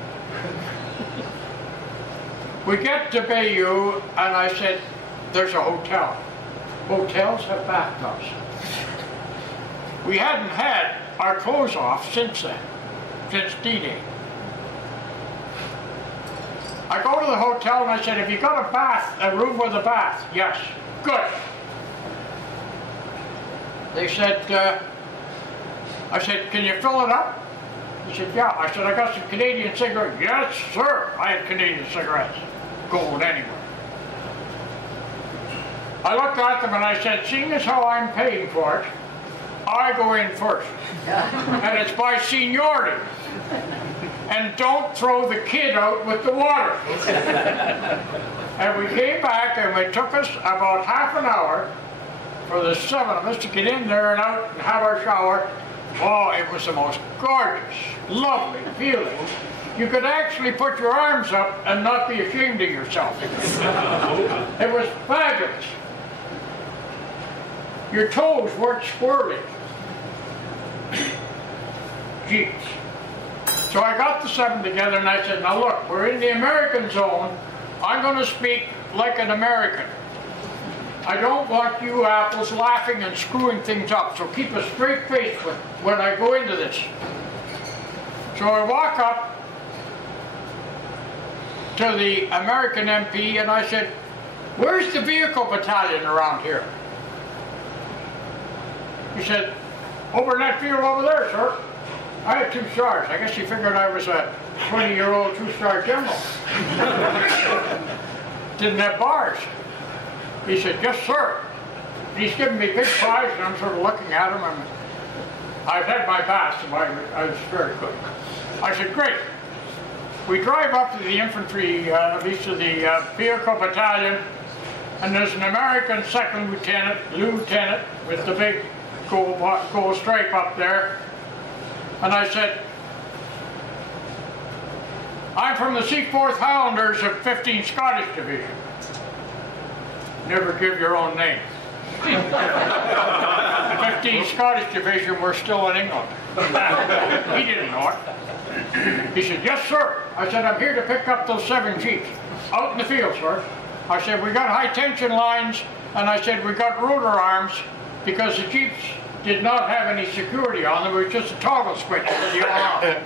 We get to Bayou, and I said, there's a hotel. Hotels have bathtubs. We hadn't had our clothes off since then, since D-Day. I go to the hotel and I said, have you got a bath, a room with a bath? Yes. Good. They said, I said, can you fill it up? He said, yeah. I said, I got some Canadian cigarettes. Yes, sir. I had Canadian cigarettes. Gold anywhere. I looked at them and I said, seeing as how I'm paying for it, I go in first. And it's by seniority. And don't throw the kid out with the water. And we came back and it took us about half an hour for the 7 of us to get in there and out and have our shower. Oh, it was the most gorgeous, lovely feeling. You could actually put your arms up and not be ashamed of yourself. It was fabulous. Your toes weren't swirling. Jeez. So I got the 7 together and I said, now look, we're in the American zone. I'm going to speak like an American. I don't want you apples laughing and screwing things up, so keep a straight face when I go into this. So I walk up to the American MP and I said, where's the vehicle battalion around here? He said, over in that field over there, sir. I had 2 stars. I guess he figured I was a 20-year-old 2-star general. Didn't have bars. He said, yes, sir. And he's giving me big prize, and I'm sort of looking at him, and I've had my bath, so I was very good. I said, great. We drive up to the infantry, at least to the vehicle battalion, and there's an American second lieutenant, with the big gold stripe up there. And I said, I'm from the Gordon Highlanders of 15th Scottish Division. Never give your own name. 15th Scottish Division were still in England. He didn't know it. He said, yes, sir. I said, I'm here to pick up those 7 jeeps. Out in the field, sir. I said, we got high tension lines, and I said, we got rotor arms, because the jeeps did not have any security on them. It was just a toggle switch for the alarm.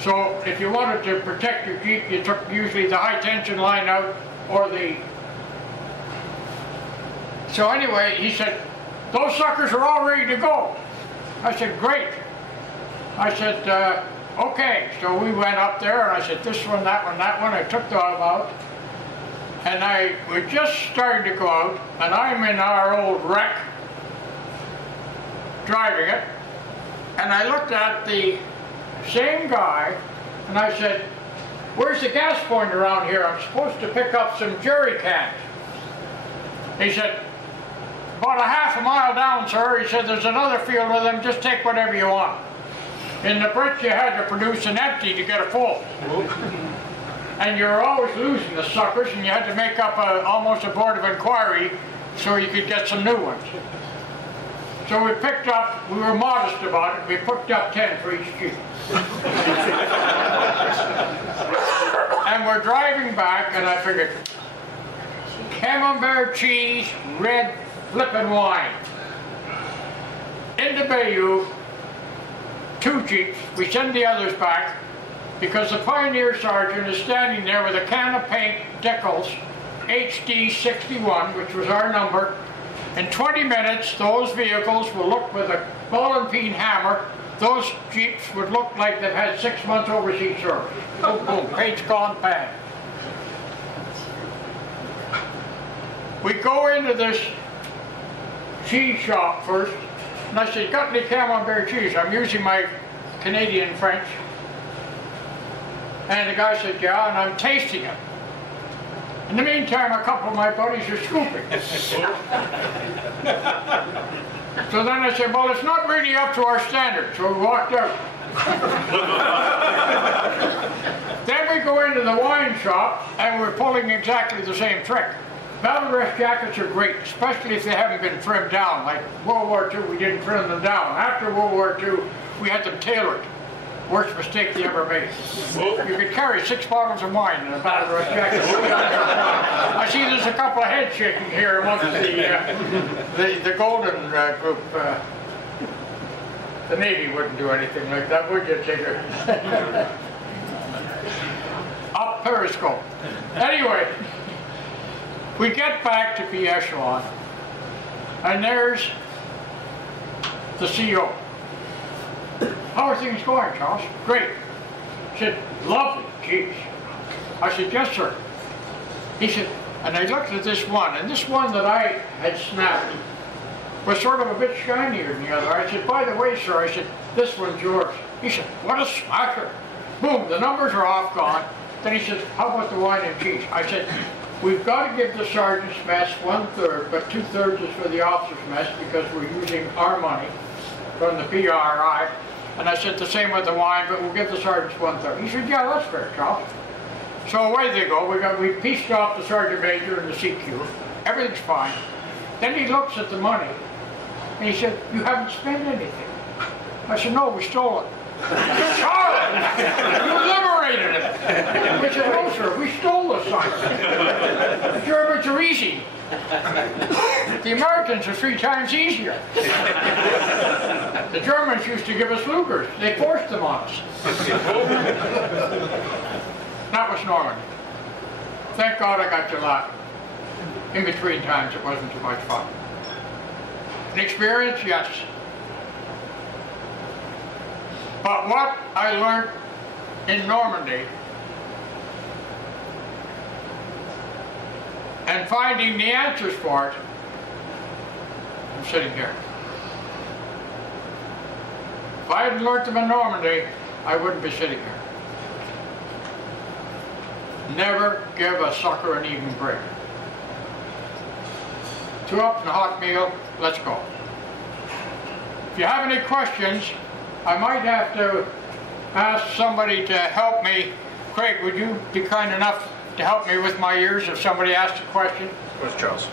So if you wanted to protect your jeep, you took usually the high tension line out, or the... So anyway, he said, those suckers are all ready to go. I said, great. I said, okay. So we went up there, and I said, this one, that one, that one. I took them out, and we just started to go out, and I'm in our old wreck, driving it, and I looked at the same guy, and I said, where's the gas point around here? I'm supposed to pick up some jerry cans. He said, about a half a mile down, sir. He said, there's another field of them, just take whatever you want. In the Brits, you had to produce an empty to get a full. And you were always losing the suckers, and you had to make up almost a board of inquiry so you could get some new ones. So we picked up, we were modest about it, we picked up 10 for each jeep. And we're driving back, and I figured, Camembert cheese, red flippin' wine. Into Bayou, 2 jeeps, we send the others back, because the pioneer sergeant is standing there with a can of paint, Dickles, HD 61, which was our number. In 20 minutes, those vehicles will look with a ball and peen hammer. Those jeeps would look like they've had 6 months overseas service. Boom, boom, paint's gone bad. We go into this cheese shop first, and I said, got any Camembert cheese? I'm using my Canadian French. And the guy said, yeah, and I'm tasting it. In the meantime, a couple of my buddies are scooping. So then I said, well, it's not really up to our standards, so we walked out. Then we go into the wine shop, and we're pulling exactly the same trick. Battle dress jackets are great, especially if they haven't been trimmed down. Like World War II, we didn't trim them down. After World War II, we had them tailored. Worst mistake they ever made. You could carry 6 bottles of wine in a battle dress jacket. I see there's a couple of heads shaking here amongst the Golden group. The Navy wouldn't do anything like that, would you, Tigger? Up periscope. Anyway, we get back to B Echelon, and there's the CO. How are things going, Charles? Great. He said, lovely, jeez. I said, yes, sir. He said, And I looked at this one, and this one that I had snapped was sort of a bit shinier than the other. I said, by the way, sir, I said, this one's yours. He said, what a smasher. Boom, the numbers are off, gone. Then he said, how about the wine and cheese? I said, we've got to give the sergeant's mess 1/3, but 2/3 is for the officer's mess because we're using our money from the PRI. And I said, the same with the wine, but we'll give the sergeant's 1/3. He said, yeah, that's fair, Charles. So away they go. We pieced off the sergeant major and the CQ. Everything's fine. Then he looks at the money, and he said, you haven't spent anything. I said, no, we stole it. Charlie, you liberated it. We said, no, sir, we stole the sign. The Germans are easy. The Americans are 3 times easier. The Germans used to give us Lugers. They forced them on us. That was Normandy. Thank God I got to laugh. In between times, it wasn't too much fun. An experience, yes. But what I learned in Normandy and finding the answers for it, I'm sitting here. If I hadn't learned them in Normandy, I wouldn't be sitting here. Never give a sucker an even break. 2 up and a hot meal, let's go. If you have any questions, I might have to ask somebody to help me. Craig, would you be kind enough to help me with my ears if somebody asked a question? Where's Charles?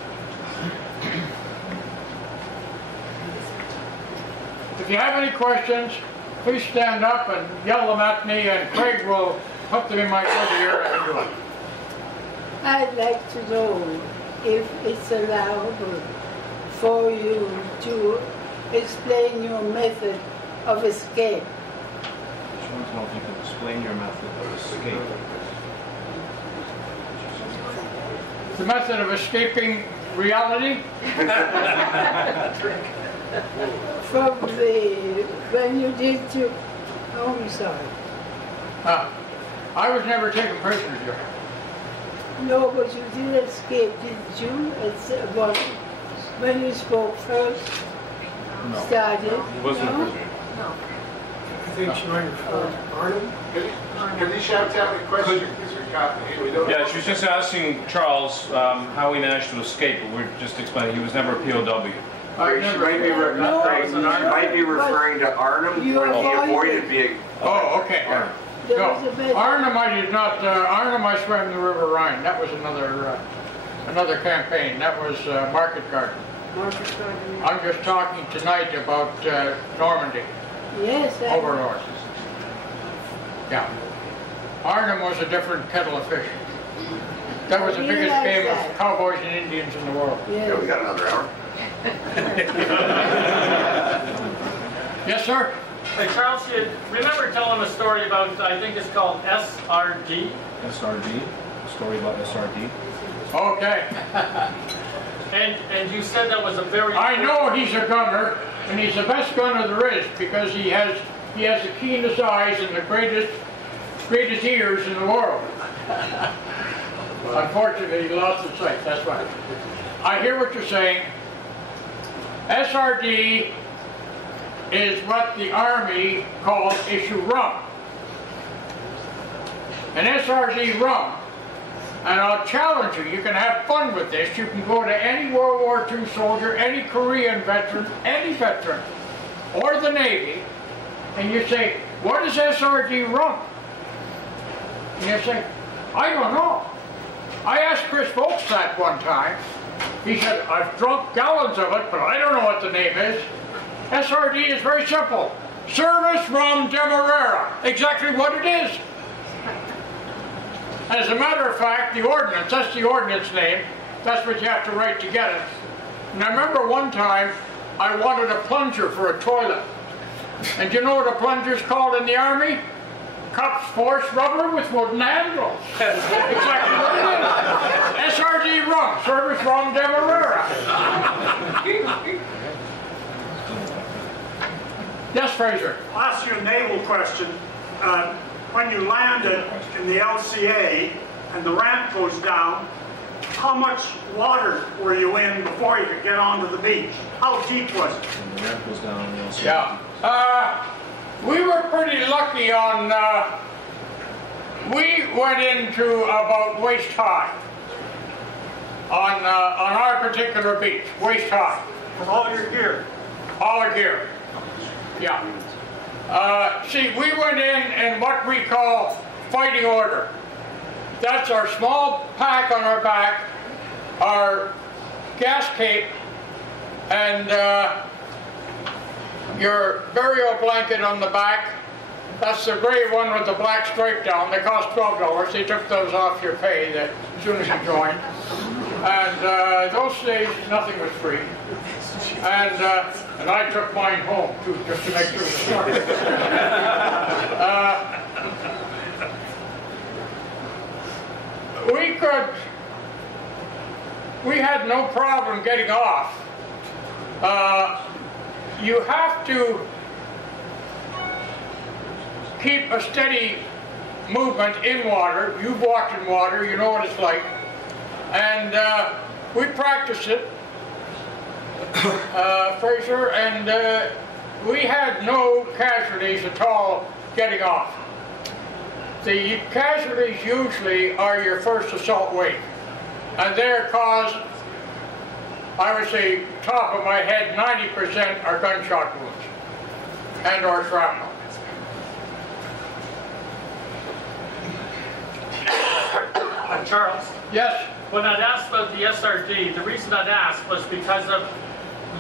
If you have any questions, please stand up and yell them at me, and Craig will put them in my good ear and do it. I'd like to know if it's allowable for you to explain your method of escape. She wants to know if you can explain your method of escape. The method of escaping reality? From when you did to, oh, I'm sorry. I was never taken prisoner, dear. No, but you did escape, didn't you? It's when you spoke first, No. started. He wasn't a prisoner. No. I think she might refer to Arnhem. Can you shout out the question? Because we got we don't Yeah, she was just asking Charles how he managed to escape, but we're just explaining he was never a POW. She might be referring to Arnhem when he avoided being. Oh, okay. Arnhem. No, Arnhem I did not. Arnhem I swam the River Rhine. That was another campaign. That was Market Garden. Market Garden. I'm just talking tonight about Normandy. Yes, Over north. Yeah. Arnhem was a different kettle of fish. That was the biggest game of cowboys and Indians in the world. Yes. Yeah, we got another hour. Yes, sir? Hey, Charles, you remember telling a story about, I think it's called SRD? SRD? A story about SRD? Okay. And you said that was a very... I know he's a gunner, and he's the best gunner there is because he has the keenest eyes and the greatest ears in the world. Unfortunately, he lost his sight, that's right. I hear what you're saying. SRD is what the Army calls issue rum. An SRD rum, and I'll challenge you, you can have fun with this. You can go to any World War II soldier, any Korean veteran, any veteran, or the Navy, and you say, what is SRD rum? And you say, I don't know. I asked Chris Folks that one time. He said, I've drunk gallons of it, but I don't know what the name is. SRD is very simple. Service Rum Demerara. Exactly what it is. As a matter of fact, the ordinance, that's the ordinance name. That's what you have to write to get it. And I remember one time, I wanted a plunger for a toilet. And do you know what a plunger's called in the Army? Cups forced rubber with wooden handles. Exactly what it is. SRD rum, Service Rum Demerara. Yes, Fraser. I'll ask you a naval question. When you landed in the LCA and the ramp goes down, How much water were you in before you could get onto the beach? How deep was it? And the ramp was down. And also Yeah. We were pretty lucky on, we went into about waist high on our particular beach, waist high. With all your gear? All our gear, yeah. See, we went in what we call fighting order. That's our small pack on our back, our gas cape, and your burial blanket on the back. That's the gray one with the black stripe down. They cost $12. They took those off your pay as soon as you joined. And those days, nothing was free. And I took mine home, too, just to make sure it was sorted. We had no problem getting off. You have to keep a steady movement in water. You've walked in water, you know what it's like. And we practiced it, Fraser, and we had no casualties at all getting off. The casualties usually are your first assault wave, and they're caused, I would say, top of my head, 90% are gunshot wounds and or shrapnel. Charles? Yes? When I'd asked about the SRD, the reason I'd asked was because of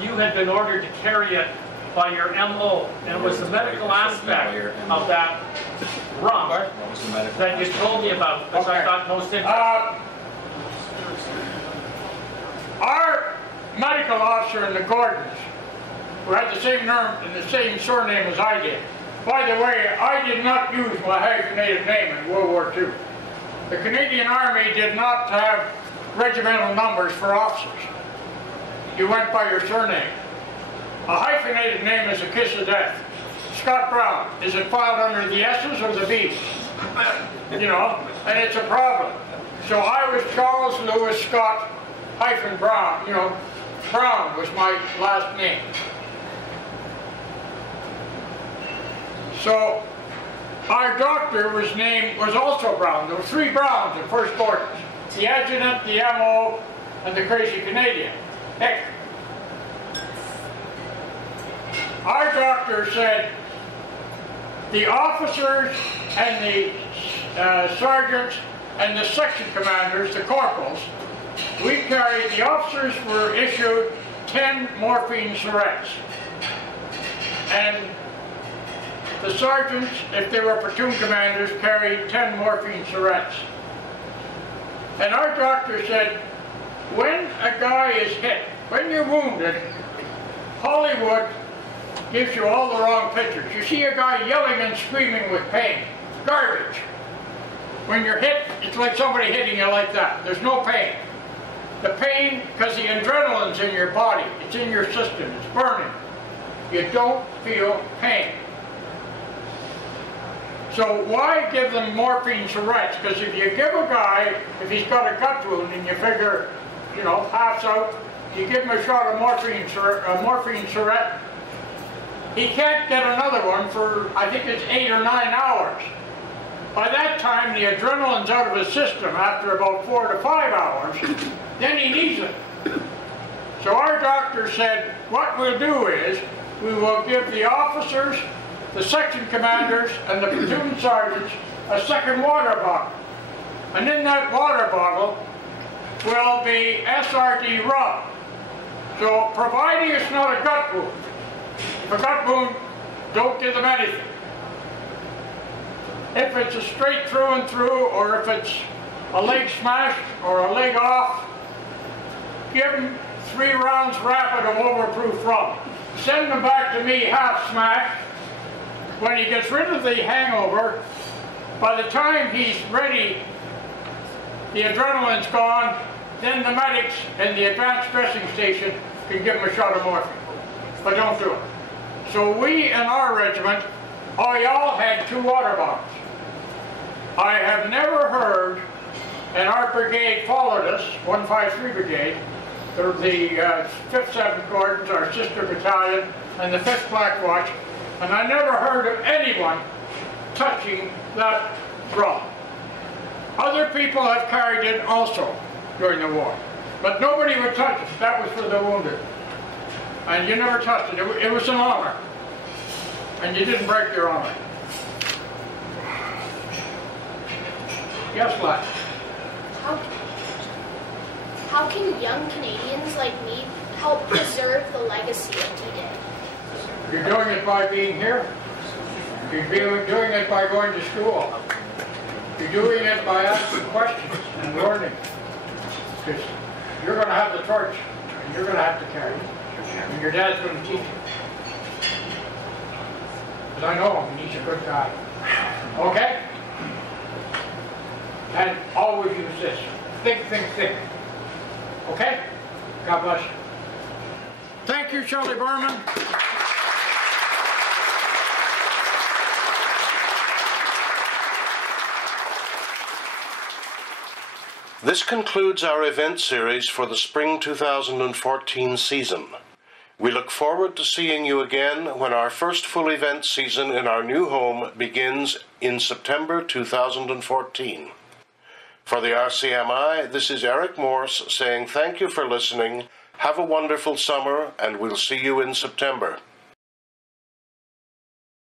you had been ordered to carry it by your MO, and it was the medical aspect of that rum that you told me about, which I thought most interesting. Our medical officer in the Gordons, who had the same surname as I did. By the way, I did not use my hyphenated name in World War II. The Canadian Army did not have regimental numbers for officers. You went by your surname. A hyphenated name is a kiss of death. Scot-Brown, is it filed under the S's or the B's? You know, and it's a problem. So I was Charles Lewis Scott hyphen Brown, you know, Brown was my last name. So our doctor was also Brown. There were 3 Browns in First Gordons. The adjutant, the MO, and the crazy Canadian. Heck. Our doctor said the officers and the sergeants and the section commanders, the corporals, the officers were issued 10 morphine syringes. And the sergeants, if they were platoon commanders, carried 10 morphine syringes. And our doctor said, when a guy is hit, when you're wounded, Hollywood gives you all the wrong pictures. You see a guy yelling and screaming with pain. Garbage. When you're hit, it's like somebody hitting you like that. There's no pain. The pain, because the adrenaline's in your body, it's in your system, it's burning. You don't feel pain. So why give them morphine syringes? Because if you give a guy, if he's got a gut wound and you figure, you know, half's out, you give him a shot of morphine syringe, he can't get another one for, I think it's 8 or 9 hours. By that time, the adrenaline's out of his system after about 4 to 5 hours. Then he needs it. So our doctor said, what we'll do is, we will give the officers, the section commanders, and the platoon sergeants a second water bottle. And in that water bottle will be SRD rum. So providing it's not a gut wound. If a gut wound, don't give them anything. If it's a straight through and through, or if it's a leg smashed or a leg off, give him 3 rounds rapid of overproof rum. Send him back to me half smashed. When he gets rid of the hangover, by the time he's ready, the adrenaline's gone, then the medics in the advanced dressing station can give him a shot of morphine. But don't do it. So we in our regiment, all had 2 water bottles. I have never heard and our brigade followed us, 153 Brigade, the 5th, 7th Gordons, our sister battalion, and the 5th Black Watch, and I never heard of anyone touching that drum. Other people have carried it also during the war, but nobody would touch it. That was for the wounded. And you never touched it. It was an honor. And you didn't break your honor. Yes, Black? How can young Canadians like me help preserve the legacy of D-Day? You're doing it by being here. You're doing it by going to school. You're doing it by asking questions and learning. Because you're going to have the torch, and you're going to have to carry it. And your dad's going to teach you. Because I know him, and he's a good guy. Okay? And always use this. Think, think, think. Okay? God bless you. Thank you, Shelley Berman. This concludes our event series for the spring 2014 season. We look forward to seeing you again when our first full event season in our new home begins in September 2014. For the RCMI, this is Eric Morse saying thank you for listening, have a wonderful summer, and we'll see you in September.